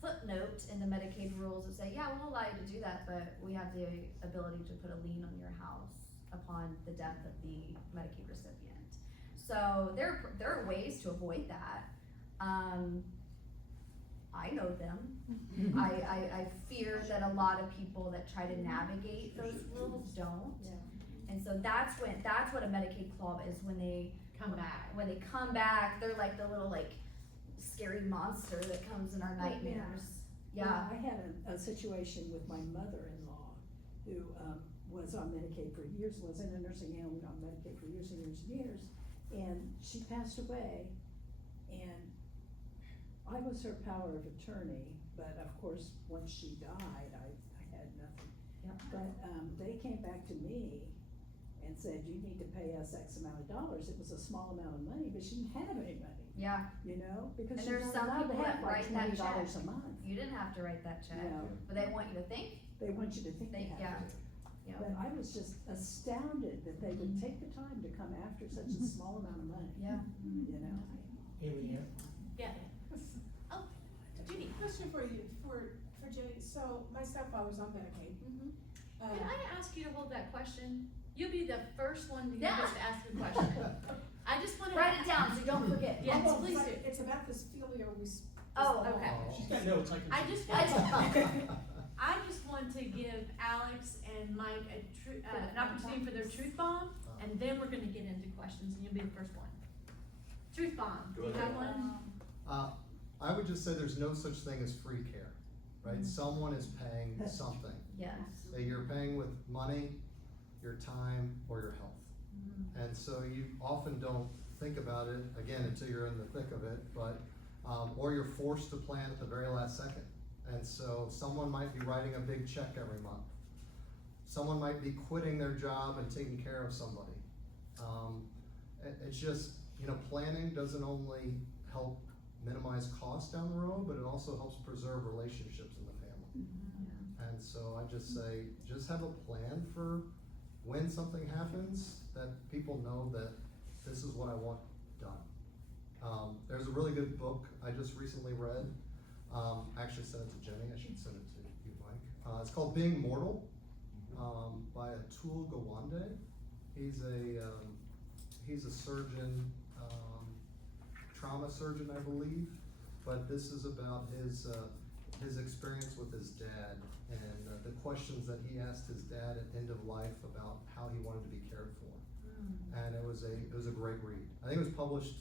footnote in the Medicaid rules that say, yeah, we'll allow you to do that, but we have the ability to put a lien on your house upon the death of the Medicaid recipient. So there are ways to avoid that. I know them. I fear that a lot of people that try to navigate those rules don't. And so that's what a Medicaid claw is when they Come back. When they come back, they're like the little scary monster that comes in our nightmares. Yeah. I had a situation with my mother-in-law who was on Medicaid for years, was in a nursing home on Medicaid for years and years and years. And she passed away, and I was her power of attorney, but of course, once she died, I had nothing. Yep. But they came back to me and said, you need to pay us X amount of dollars. It was a small amount of money, but she didn't have any money, Yeah. because And she was there's only some allowed to people have that like write that $20 check. a month. You didn't have to write that check, No. but they want you to think. They want you to think They- they yeah. have to. Yeah. But I was just astounded that they would take the time to come after such a small amount of money, Yeah. you know? Yeah. Oh, Judy. Question for you, for Jenny, so my stepfather's on Medicaid. Can I ask you to hold that question? You'll be the first one to Yeah. get us to ask a question. I just wanna. Write it down so you don't forget. Yeah, Oh, okay. She's got notes, I can. I see. just I just want to give Alex and Mike an opportunity for their truth bomb, and then we're gonna get into questions, and you'll be the first one. Truth bomb, do Go you ahead. have one? I would just say there's no such thing as free care, right? Someone is paying something. Yes. That you're paying with money, your time, or your health. And so you often don't think about it, again, until you're in the thick of it, but, or you're forced to plan at the very last second. And so someone might be writing a big check every month. Someone might be quitting their job and taking care of somebody. It's just, planning doesn't only help minimize costs down the road, but it also helps preserve relationships in the family. And so I just say, just have a plan for when something happens, that people know that this is what I want done. There's a really good book I just recently read. I actually sent it to Jenny, I should send it to you, Mike. It's called Being Mortal, by Atul Gawande. He's a surgeon, trauma surgeon, I believe, but this is about his experience with his dad and the questions that he asked his dad at end of life about how he wanted to be cared for. And it was a great read. I think it was published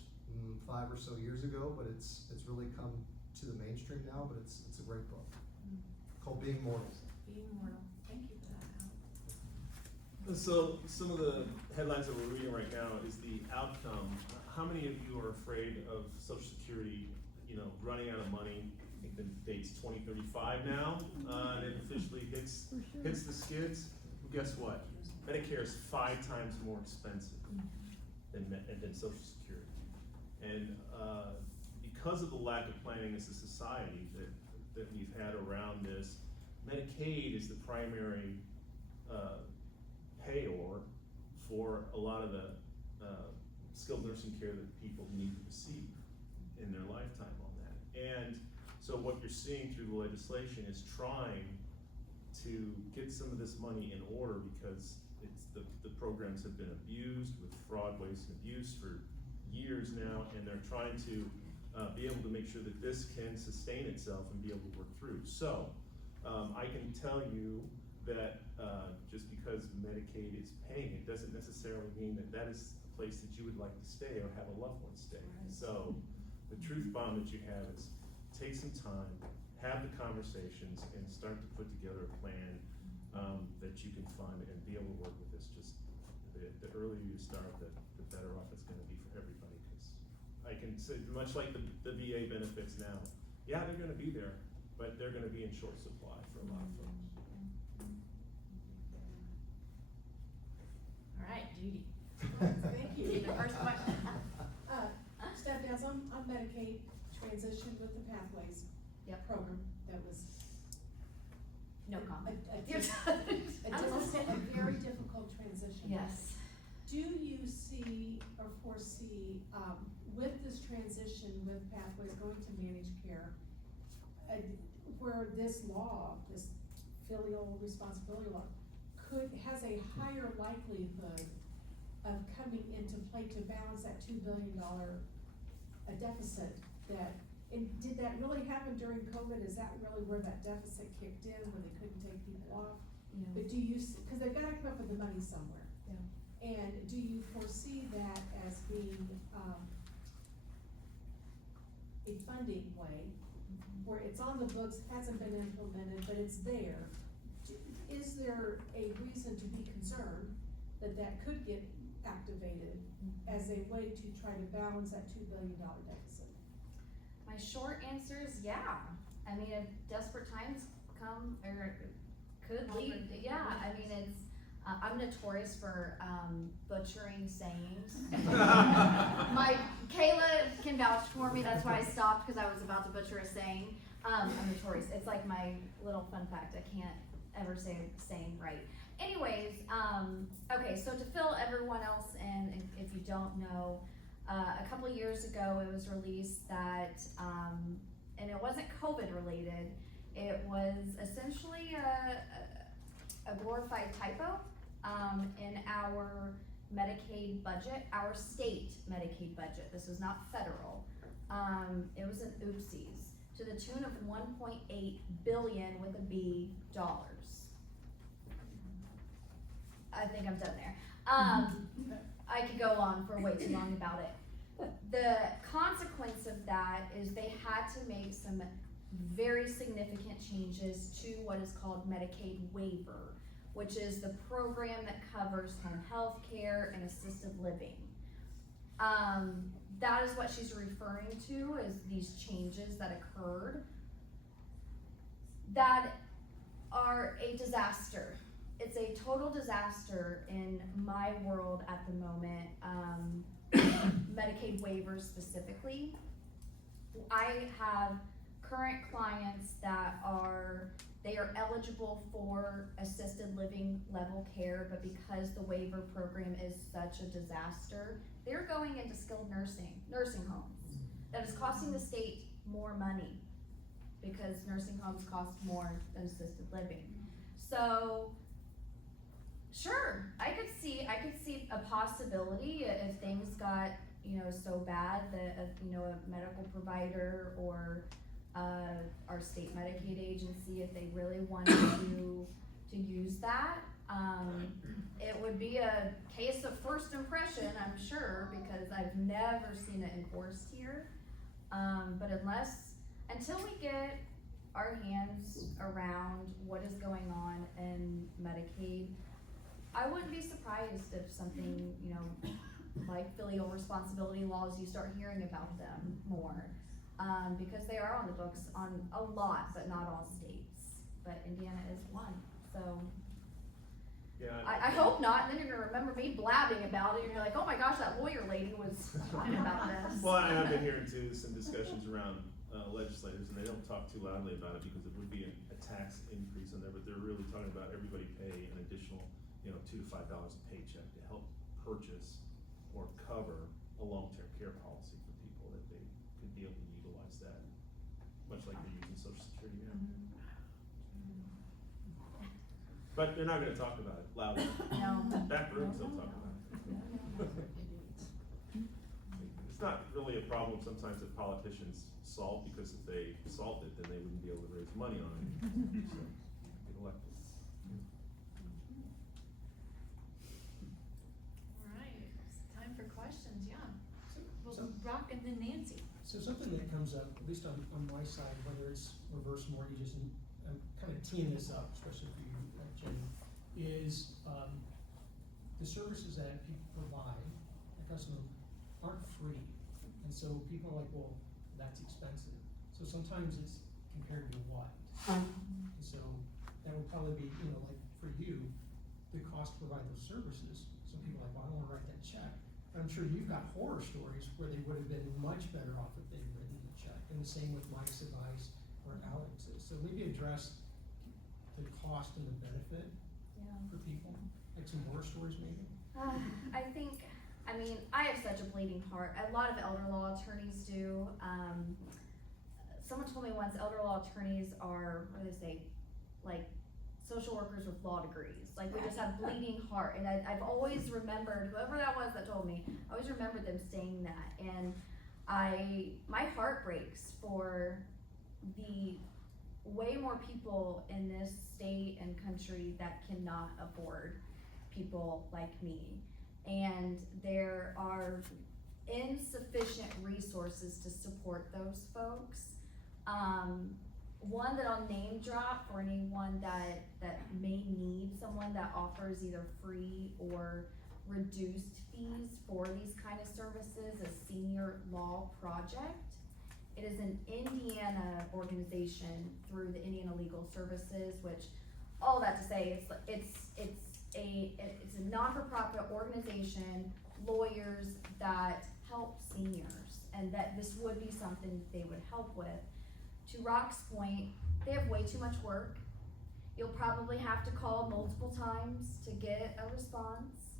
5 or so years ago, but it's really come to the mainstream now, but it's a great book called Being Mortal. Being mortal, thank you for that, Alex. So some of the headlines that we're reading right now is the outcome. How many of you are afraid of Social Security, running out of money? I think the date's 2035 now, and it officially hits the skids. Well, guess what? Medicare is 5 times more expensive than Social Security. And because of the lack of planning as a society that we've had around this, Medicaid is the primary payor for a lot of the skilled nursing care that people need to receive in their lifetime on that. And so what you're seeing through the legislation is trying to get some of this money in order, because the programs have been abused with fraud, waste, and abuse for years now, and they're trying to be able to make sure that this can sustain itself and be able to work through. So I can tell you that just because Medicaid is paying it doesn't necessarily mean that is a place that you would like to stay or have a loved one stay. So the truth bomb that you have is take some time, have the conversations, and start to put together a plan that you can fund and be able to work with this. Just the earlier you start, the better off it's going to be for everybody. Because I can say, much like the VA benefits now, yeah, they're going to be there, but they're going to be in short supply for a lot of folks. All right, Judy. Thank you. The first question. Steph, as I'm on Medicaid, transition with the Pathways Yep. program, that was No comment. a very difficult transition. Yes. Do you see or foresee, with this transition with Pathways going to managed care, where this law, this filial responsibility law, has a higher likelihood of coming into play to balance that $2 billion deficit and did that really happen during COVID? Is that really where that deficit kicked in, where they couldn't take people off? Yeah. But do you, because they've gotta come up with the money somewhere. Yeah. And do you foresee that as being, a funding way, where it's on the books, hasn't been implemented, but it's there? Is there a reason to be concerned that that could get activated as a way to try to balance that $2 billion deficit? My short answer is yeah. I mean, if desperate times come, or could lead, yeah, I mean, it's, I'm notorious for, butchering sayings. Kayla can vouch for me, that's why I stopped, cause I was about to butcher a saying. I'm notorious, it's like my little fun fact, I can't ever say a saying right. Anyways, okay, so to fill everyone else in, if you don't know, a couple years ago it was released that, and it wasn't COVID related, it was essentially a glorified typo in our Medicaid budget, our state Medicaid budget, this is not federal. it was an oopsies, to the tune of 1.8 billion with a B dollars. I think I'm done there. I could go on for way too long about it. The consequence of that is they had to make some very significant changes to what is called Medicaid waiver, which is the program that covers home health care and assisted living. That is what she's referring to as these changes that occurred that are a disaster. It's a total disaster in my world at the moment, Medicaid waivers specifically. I have current clients that they are eligible for assisted living level care, but because the waiver program is such a disaster, they're going into skilled nursing homes. That is costing the state more money because nursing homes cost more than assisted living. So, sure, I could see a possibility if things got, so bad that, a medical provider or our state Medicaid agency, if they really wanted to use that, it would be a case of first impression, I'm sure, because I've never seen it enforced here. But until we get our hands around what is going on in Medicaid, I wouldn't be surprised if something, like filial responsibility laws, you start hearing about them more. Because they are on the books on a lot, but not all states. But Indiana is one, so. Yeah. I hope not, and then you're gonna remember me blabbing about it, and you're like, oh my gosh, that lawyer lady was talking about this. Well, I have been hearing too some discussions around legislators, and they don't talk too loudly about it because it would be a tax increase on there, but they're really talking about everybody pay an additional, $2 to $5 a paycheck to help purchase or cover a long-term care policy for people that they could be able to utilize that, much like they're using Social Security now. But they're not gonna talk about it loudly. No. Back rooms they'll talk about it. It's not really a problem sometimes that politicians solve, because if they solved it, then they wouldn't be able to raise money on it, so get elected. Alright, time for questions, yeah. Well, So- Brock and then Nancy. So something that comes up, at least on my side, whether it's reverse mortgages, and I'm kind of teeing this up, especially for you, Jen, is, the services that people provide, like us, aren't free. And so people are like, well, that's expensive. So sometimes it's compared to what? And so that would probably be, like for you, the cost to provide those services. Some people are like, well, I don't wanna write that check. But I'm sure you've got horror stories where they would have been much better off if they'd written the check. And the same with Mike's advice or Alex's. So maybe address the cost and the benefit for people, like some horror stories maybe? I have such a bleeding heart. A lot of elder law attorneys do. Someone told me once elder law attorneys are, what do they say, like social workers with law degrees. Like we just have bleeding heart. And I've always remembered, whoever that was that told me, I always remembered them saying that. And my heart breaks for the way more people in this state and country that cannot afford people like me. And there are insufficient resources to support those folks. One that I'll name drop for anyone that may need someone that offers either free or reduced fees for these kind of services, a Senior Law Project. It is an Indiana organization through the Indiana Legal Services, which, all that to say, it's a non-for-profit organization, lawyers that help seniors, and that this would be something that they would help with. To Rock's point, they have way too much work. You'll probably have to call multiple times to get a response.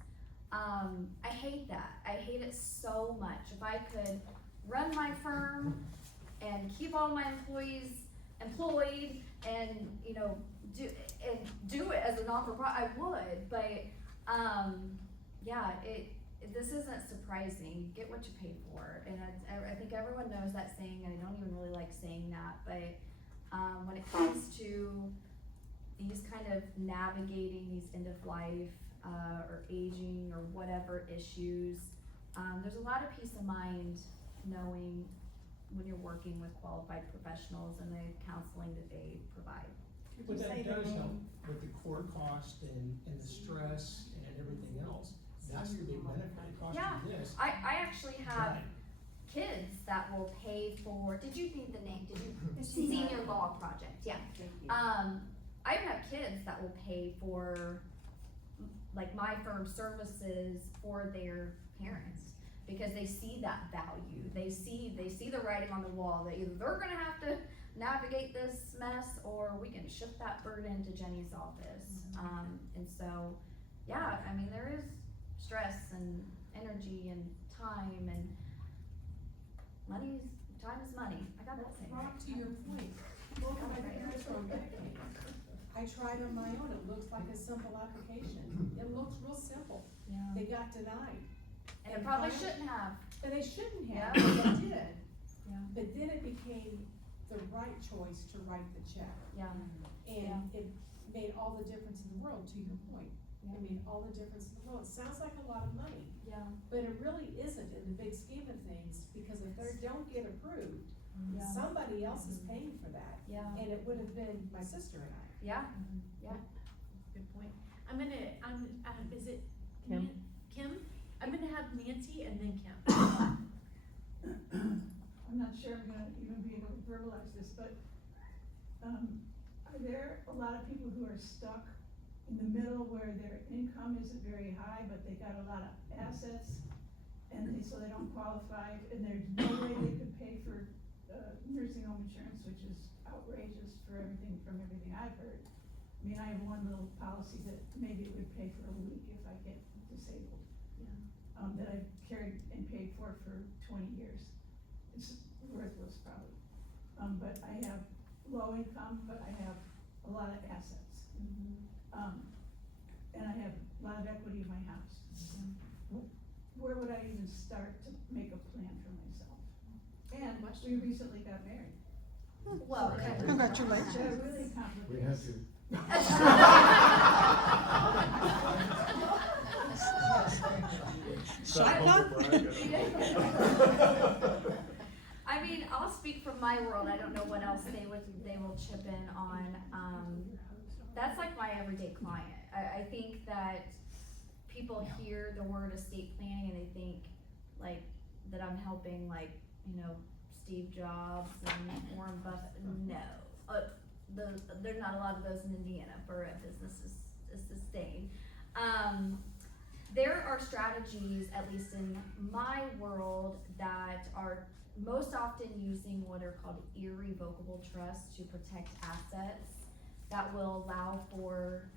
I hate that. I hate it so much. If I could run my firm and keep all my employees employed and, do it as a non-for-profit, I would, but, yeah, this isn't surprising, you get what you pay for, and I think everyone knows that saying, and I don't even really like saying that, but, when it comes to these kind of navigating these end of life, or aging, or whatever issues, there's a lot of peace of mind knowing when you're working with qualified professionals and the counseling that they provide. But that does help with the core cost and the stress and everything else. That's your big benefit, it costs Yeah. you this. I actually have Right. kids that will pay for, did you need the name, did you? Senior. Senior Law Project, yeah. Thank you. I even have kids that will pay for, like, my firm services for their parents, because they see that value, they see the writing on the wall, that either they're gonna have to navigate this mess, or we can shift that burden to Jenny's office. And so, yeah, I mean, there is stress and energy and time, and time is money, I got that saying right. Rob, to your point, both of my parents were on Medicaid. I tried on my own, it looks like a simple application, it looks real simple, Yeah, they got denied. and it probably shouldn't have, And they shouldn't have, Yeah. but they did. Yeah. But then it became the right choice to write the check. yeah, And it made all the difference in the world, to your point. Yeah. I mean, all the difference in the world. It sounds like a lot of money, yeah, but it really isn't in the big scheme of things, because if they don't get approved, yeah, somebody else is paying for that. yeah, And it would have been my sister and I. yeah, Good point. Is it Kim? Kim? I'm gonna have Nancy and then Kim. I'm not sure I'm gonna even be able to verbalize this, but, are there a lot of people who are stuck in the middle where their income isn't very high, but they got a lot of assets, so they don't qualify, and there's no way they could pay for, nursing home insurance, which is outrageous from everything I've heard. I mean, I have one little policy that maybe it would pay for a week if I get disabled. That I've carried and paid for 20 years. It's worthless probably. But I have low income, but I have a lot of assets. And I have a lot of equity in my house. Where would I even start to make a plan for myself? And we recently got married. well, Congratulations. That really complicates. We have to. I mean, I'll speak from my world, I don't know what else they will chip in on, that's like my everyday client. I think that people hear the word estate planning and they think like, that I'm helping like, Steve Jobs and Warren Buffett, no. There's not a lot of those in Indiana for a business to sustain. There are strategies, at least in my world, that are most often using what are called irrevocable trusts to protect assets that will allow for,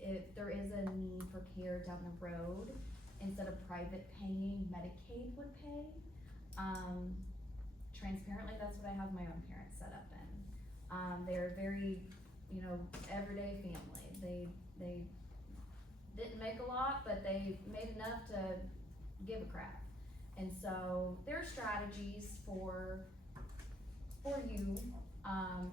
if there is a need for care down the road, instead of private paying, Medicaid would pay. Transparently, that's what I have my own parents set up in. They're very, everyday family. They didn't make a lot, but they made enough to give a crap. And so there are strategies for you,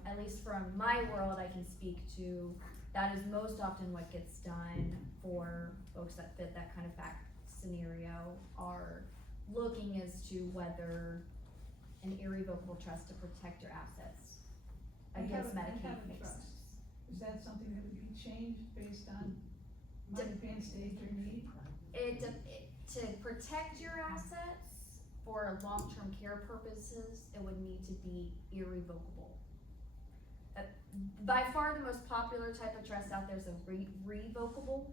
at least from my world, I can speak to, that is most often what gets done for folks that fit that kind of fact scenario, are looking as to whether an irrevocable trust to protect your assets against Medicaid makes sense. Is that something that would be changed based on my advanced age or need? To protect your assets for long-term care purposes, it would need to be irrevocable. By far the most popular type of trust out there is a revocable.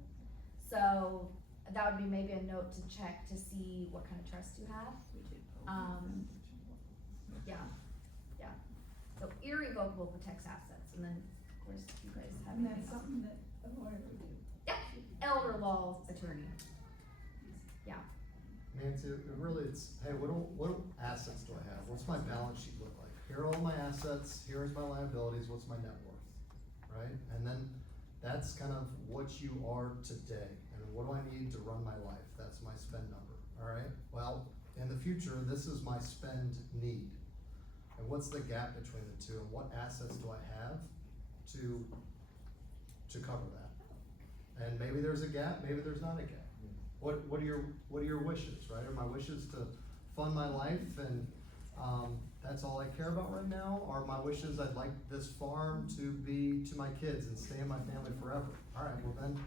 So that would be maybe a note to check to see what kind of trust you have. Yeah. So irrevocable protects assets, and then of course you guys have. And anything that's else? something that a lawyer would do. Yeah, elder law attorney. Nancy, it's, hey, what assets do I have? What's my balance sheet look like? Here are all my assets, here's my liabilities, what's my net worth, right? And then that's kind of what you are today. And And what do I need to run my life? That's my spend number, all right? Well, in the future, this is my spend need. And what's the gap between the two, and what assets do I have to cover that? And maybe there's a gap, maybe there's not a gap. What are your wishes, right? Are my wishes to fund my life and, that's all I care about right now? Are my wishes, I'd like this farm to be to my kids and stay in my family forever? All right, well then,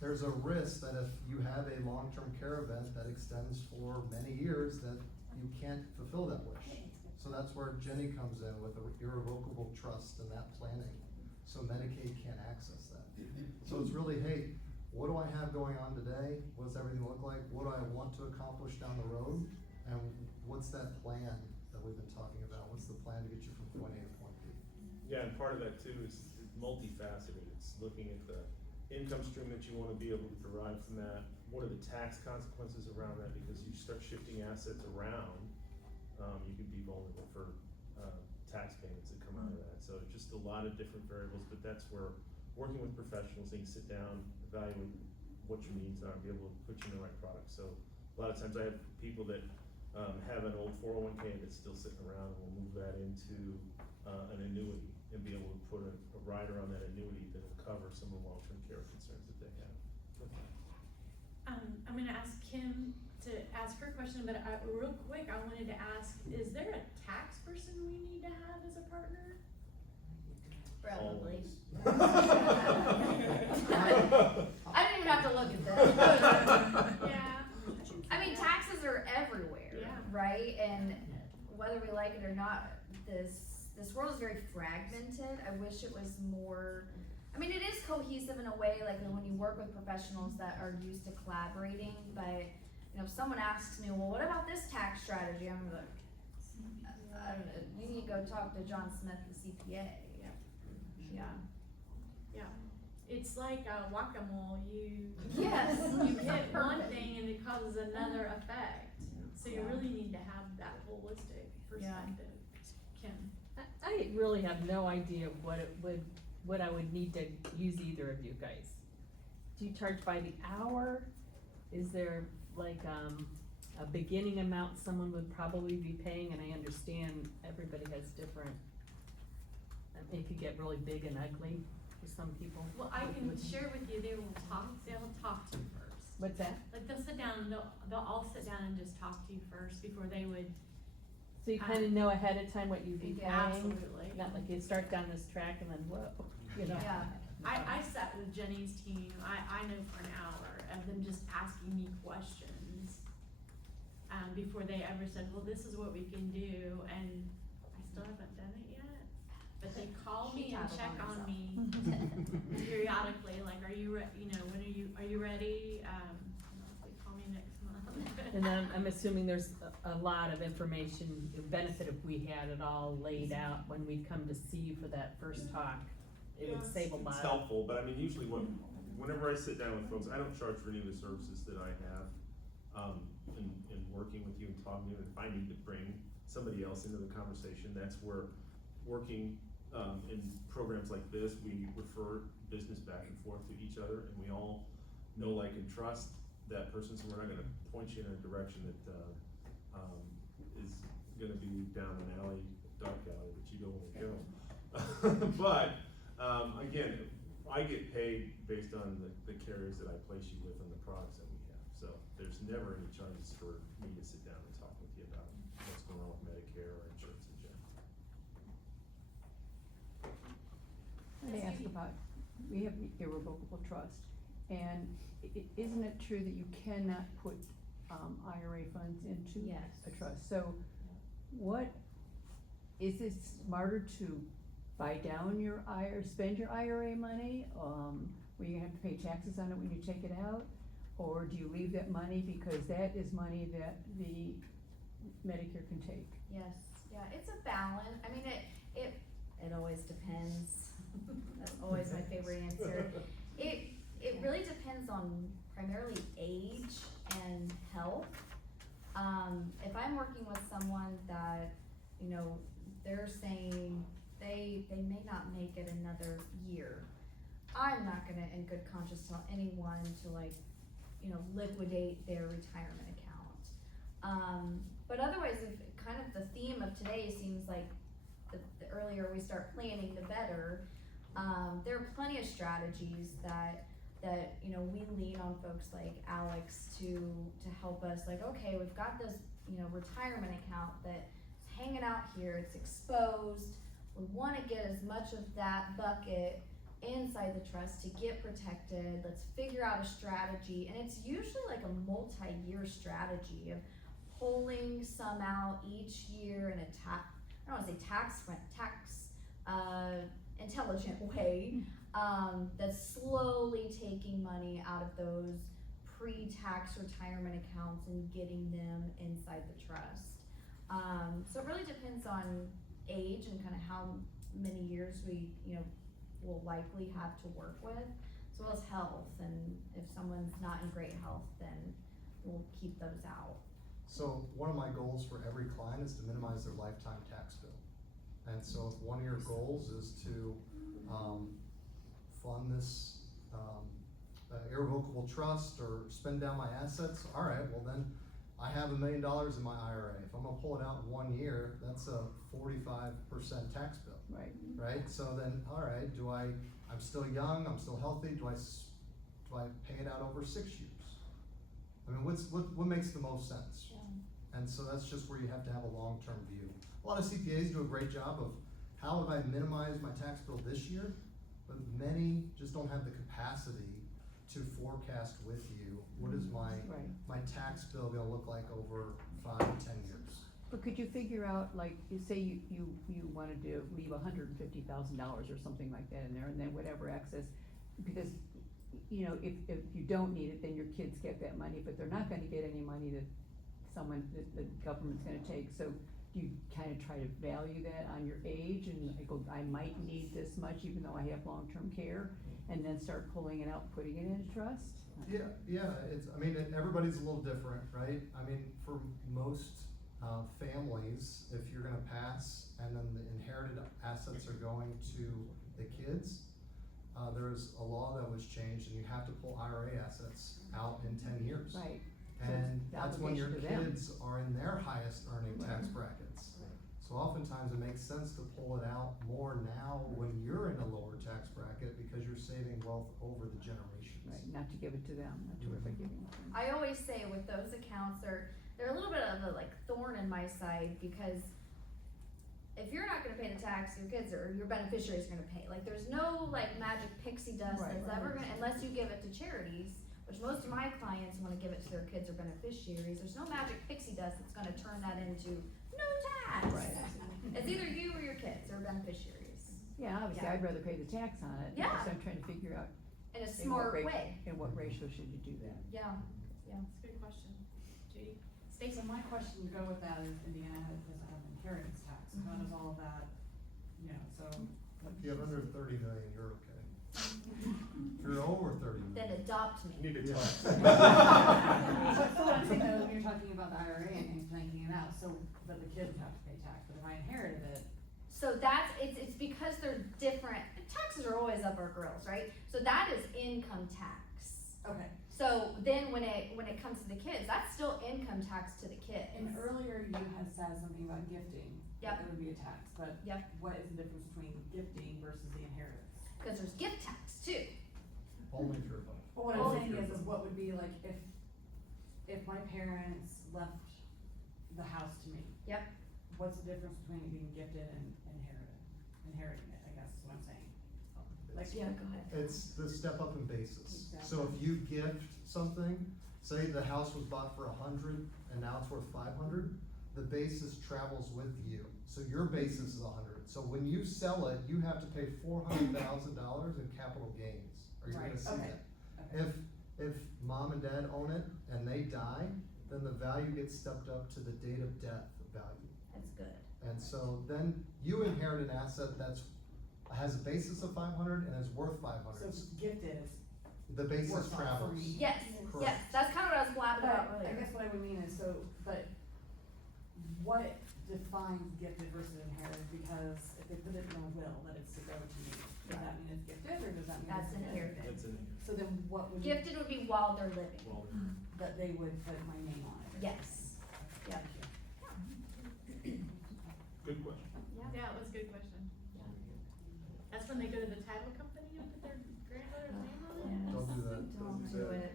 there's a risk that if you have a long-term care event that extends for many years, that you can't fulfill that wish. So that's where Jenny comes in with an irrevocable trust and that planning, so Medicaid can't access that. So it's really, hey, what do I have going on today? What does everything look like? What do I want to accomplish down the road? And what's that plan that we've been talking about? What's the plan to get you from point A to point B? Yeah, and part of that too is multifaceted. It's looking at the income stream that you wanna be able to derive from that. What are the tax consequences around that? Because you start shifting assets around, you could be vulnerable for, tax payments that come out of that. So just a lot of different variables, but that's where working with professionals, they can sit down, evaluate what your needs are, and be able to put you in the right product. So a lot of times I have people that, have an old 401k that's still sitting around, and we'll move that into, an annuity and be able to put a rider on that annuity that'll cover some of the long-term care concerns that they have. I'm gonna ask Kim to ask her question, but real quick, I wanted to ask, is there a tax person we need to have as a partner? Probably. Always. I didn't even have to look at this. Yeah. I mean, taxes are everywhere, Yeah. right? And whether we like it or not, this world is very fragmented. I wish it was more, I mean, it is cohesive in a way, like when you work with professionals that are used to collaborating, but, you know, if someone asks me, well, what about this tax strategy? I'm like, I don't know, you need to go talk to John Smith, the CPA. Yeah. It's like whack-a-mole, Yes. you hit one thing and it causes another effect. So you really need to have that holistic perspective. Kim? I really have no idea what I would need to use either of you guys. Do you charge by the hour? Is there like, a beginning amount someone would probably be paying? And I understand everybody has different, it could get really big and ugly for some people. Well, I can share with you, they'll talk to you first. What's that? Like they'll sit down, they'll all sit down and just talk to you first before they would. So you kinda know ahead of time what you'd be paying? Absolutely. Not like you start down this track and then whoa, you know? Yeah. I sat with Jenny's team, I know for an hour of them just asking me questions, before they ever said, well, this is what we can do, and I still haven't done it yet. But they call me and check on me periodically, like, are you are you ready? They call me next month. And then I'm assuming there's a lot of information, the benefit if we had it all laid out when we come to see you for that first talk. It would save a lot. It's helpful, but I mean, usually whenever I sit down with folks, I don't charge for any of the services that I have, in working with you and talking to you. If I need to bring somebody else into the conversation, that's where working, in programs like this, we refer business back and forth to each other, and we all know, like, and trust that person, so we're not gonna point you in a direction that, is gonna be down an alley, dark alley that you don't wanna go. But, again, I get paid based on the carriers that I place you with and the products that we have. So there's never any charges for me to sit down and talk with you about what's going on with Medicare or insurance in general. I asked about, we have irrevocable trust, and isn't it true that you cannot put, IRA funds into Yes. a trust? So is it smarter to buy down your spend your IRA money, where you have to pay taxes on it when you take it out? Or do you leave that money, because that is money that the Medicare can take? Yes, yeah, it's a balance. I mean, it always depends. That's always my favorite answer. It really depends on primarily age and health. If I'm working with someone that, you know, they're saying they may not make it another year, I'm not gonna in good conscience tell anyone to like liquidate their retirement account. But otherwise, if kind of the theme of today seems like the earlier we start planning, the better. There are plenty of strategies that we lean on folks like Alex to help us, like, okay, we've got this, retirement account that's hanging out here, it's exposed, we wanna get as much of that bucket inside the trust to get protected, let's figure out a strategy, and it's usually like a multi-year strategy of pulling some out each year in a I don't wanna say tax intelligent way, that's slowly taking money out of those pre-tax retirement accounts and getting them inside the trust. So it really depends on age and kind of how many years we, will likely have to work with, as well as health, and if someone's not in great health, then we'll keep those out. So one of my goals for every client is to minimize their lifetime tax bill. And so if one of your goals is to fund this irrevocable trust or spend down my assets, all right, well then I have $1 million in my IRA. If I'm gonna pull it out in 1 year, that's a 45% tax bill. Right. Right, so then, all right, I'm still young, I'm still healthy, do I pay it out over 6 years? I mean, what makes the most sense? Yeah. And so that's just where you have to have a long-term view. A lot of CPAs do a great job of how would I minimize my tax bill this year, but many just don't have the capacity to forecast with you, what is my tax bill gonna look like over 5 to 10 years? But could you figure out, like, you say you wanted to leave $150,000 or something like that in there, and then whatever excess, because, if you don't need it, then your kids get that money, but they're not gonna get any money that the government's gonna take, so do you kind of try to value that on your age, and I might need this much even though I have long-term care, and then start pulling it out and putting it in a trust? Yeah, everybody's a little different, right? I mean, for most families, if you're gonna pass and then the inherited assets are going to the kids, there's a law that was changed and you have to pull IRA assets out in 10 years. Right. And So that's when your obligation to them. kids are in their highest earning tax brackets. Right. So oftentimes it makes sense to pull it out more now when you're in a lower tax bracket because you're saving wealth over the generations. Right, not to give it to them, not to worry about giving it to them. I always say with those accounts, they're a little bit of a thorn in my side, because if you're not gonna pay the tax, your kids or your beneficiaries are gonna pay. Like, there's no magic pixie dust Right. that's ever gonna, unless you give it to charities, which most of my clients wanna give it to their kids or beneficiaries, there's no magic pixie dust that's gonna turn that into no tax. Right. It's either you or your kids or beneficiaries, Yeah, obviously, Yeah. I'd rather pay the tax on it, Yeah. so I'm trying to figure out in a in what smart ratio- way. in what ratio should you do that? Yeah, That's a good question. Judy? So my question to go with that is Indiana doesn't have an inheritance tax, so how does all of that, so. If you have under 30 million, you're okay. If you're over 30 million. Then adopt me. You need to Yeah. talk. So what I'm saying though, when you're talking about the IRA and taking it out, so, but the kids have to pay tax, but if I inherited it, So it's because they're different, taxes are always up our grills, right? So that is income tax. okay. So then when it comes to the kids, that's still income tax to the kids. And earlier you had said something about gifting. Yep. That would be a tax, but Yep. what is the difference between gifting versus the inheritance? Cause there's gift tax too. Only if you're above. But what Only I'm if saying you're is above. what would be like if my parents left the house to me? Yep. What's the difference between it being gifted and inheriting it, I guess is what I'm saying. Like, Yeah, go ahead. It's the step up in basis. Exactly. So if you gift something, say the house was bought for 100 and now it's worth 500, the basis travels with you. So your basis is 100. So when you sell it, you have to pay $400,000 in capital gains. Are you gonna Right, see okay, that? okay. If mom and dad own it and they die, then the value gets stepped up to the date of death value. That's good. And so then you inherit an asset has a basis of 500 and is worth 500. So gifted is. The basis worth more for travels. me. Yes, Correct. yes, that's kinda what I was blabbing about But I earlier. guess what I would mean is, but what defines gifted versus inherited? Because if they put it in a will that it's to go to me, Does that mean it's gifted, or does that mean That's it's inherited. That's in So then what would? Gifted would be while they're living. well, That they would put my name on it? Yes. Yep. good question. Yeah, it was a good question. That's when they go to the title company and put their grandmother's name on it? Don't do that. Don't do it.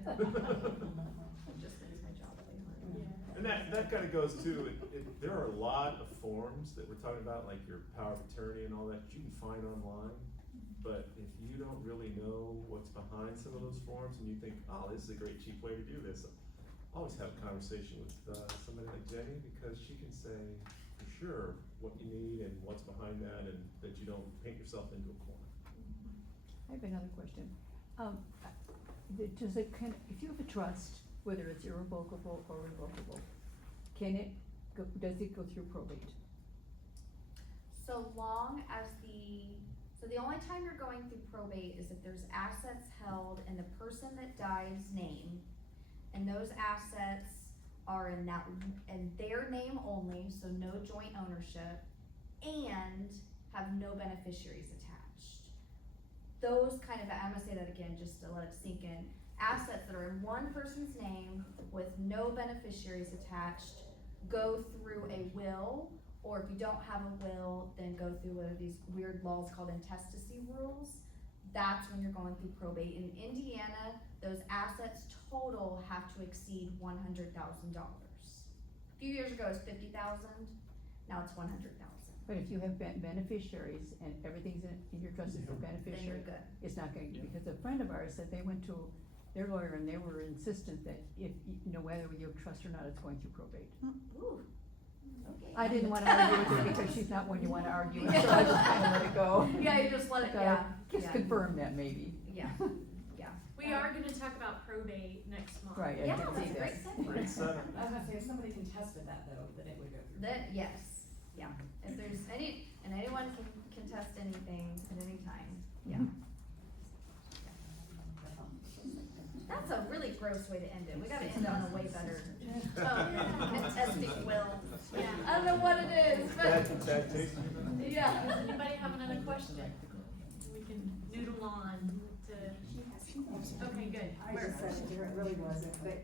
It just makes my job way harder. Yeah. And that kind of goes to, there are a lot of forms that we're talking about, like your power of attorney and all that, you can find online. But if you don't really know what's behind some of those forms and you think, oh, this is a great cheap way to do this, always have a conversation with somebody like Jenny, because she can say for sure what you need and what's behind that, and that you don't paint yourself into a corner. I have another question. Does it, if you have a trust, whether it's irrevocable or revocable, does it go through probate? So long as so the only time you're going through probate is if there's assets held in the person that died's name, and those assets are in their name only, so no joint ownership, and have no beneficiaries attached. Those kind of, I'm gonna say that again just to let it sink in, assets that are in one person's name with no beneficiaries attached go through a will, or if you don't have a will, then go through one of these weird laws called intestacy rules. That's when you're going through probate. In Indiana, those assets total have to exceed $100,000. A few years ago it was $50,000, now it's $100,000. But if you have beneficiaries and everything's in your trust is a Then beneficiary, you're good. it's not going to, because a friend of ours said they went to their lawyer and they were insistent that if, whether you have trust or not, it's going through probate. Ooh, okay. I didn't wanna argue with her because she's not one you wanna argue with, so I just kinda let it go. Yeah, you just let it, So, yeah. Just yeah. confirm that maybe. Yeah, yeah. We are gonna talk about probate next month. Right, I Yeah, did that's see a great that. segue. Great setup. I was gonna say, if somebody contested that though, then it would go through. That, yes, yeah, if there's and anyone can contest anything at any time, yeah. That's a really gross way to end it, we gotta end on a way better. Contesting will, Yeah. I don't know what it is, but, Bad taste. yeah. Does anybody have another question? We can noodle on to, okay, good. I just said it really wasn't, but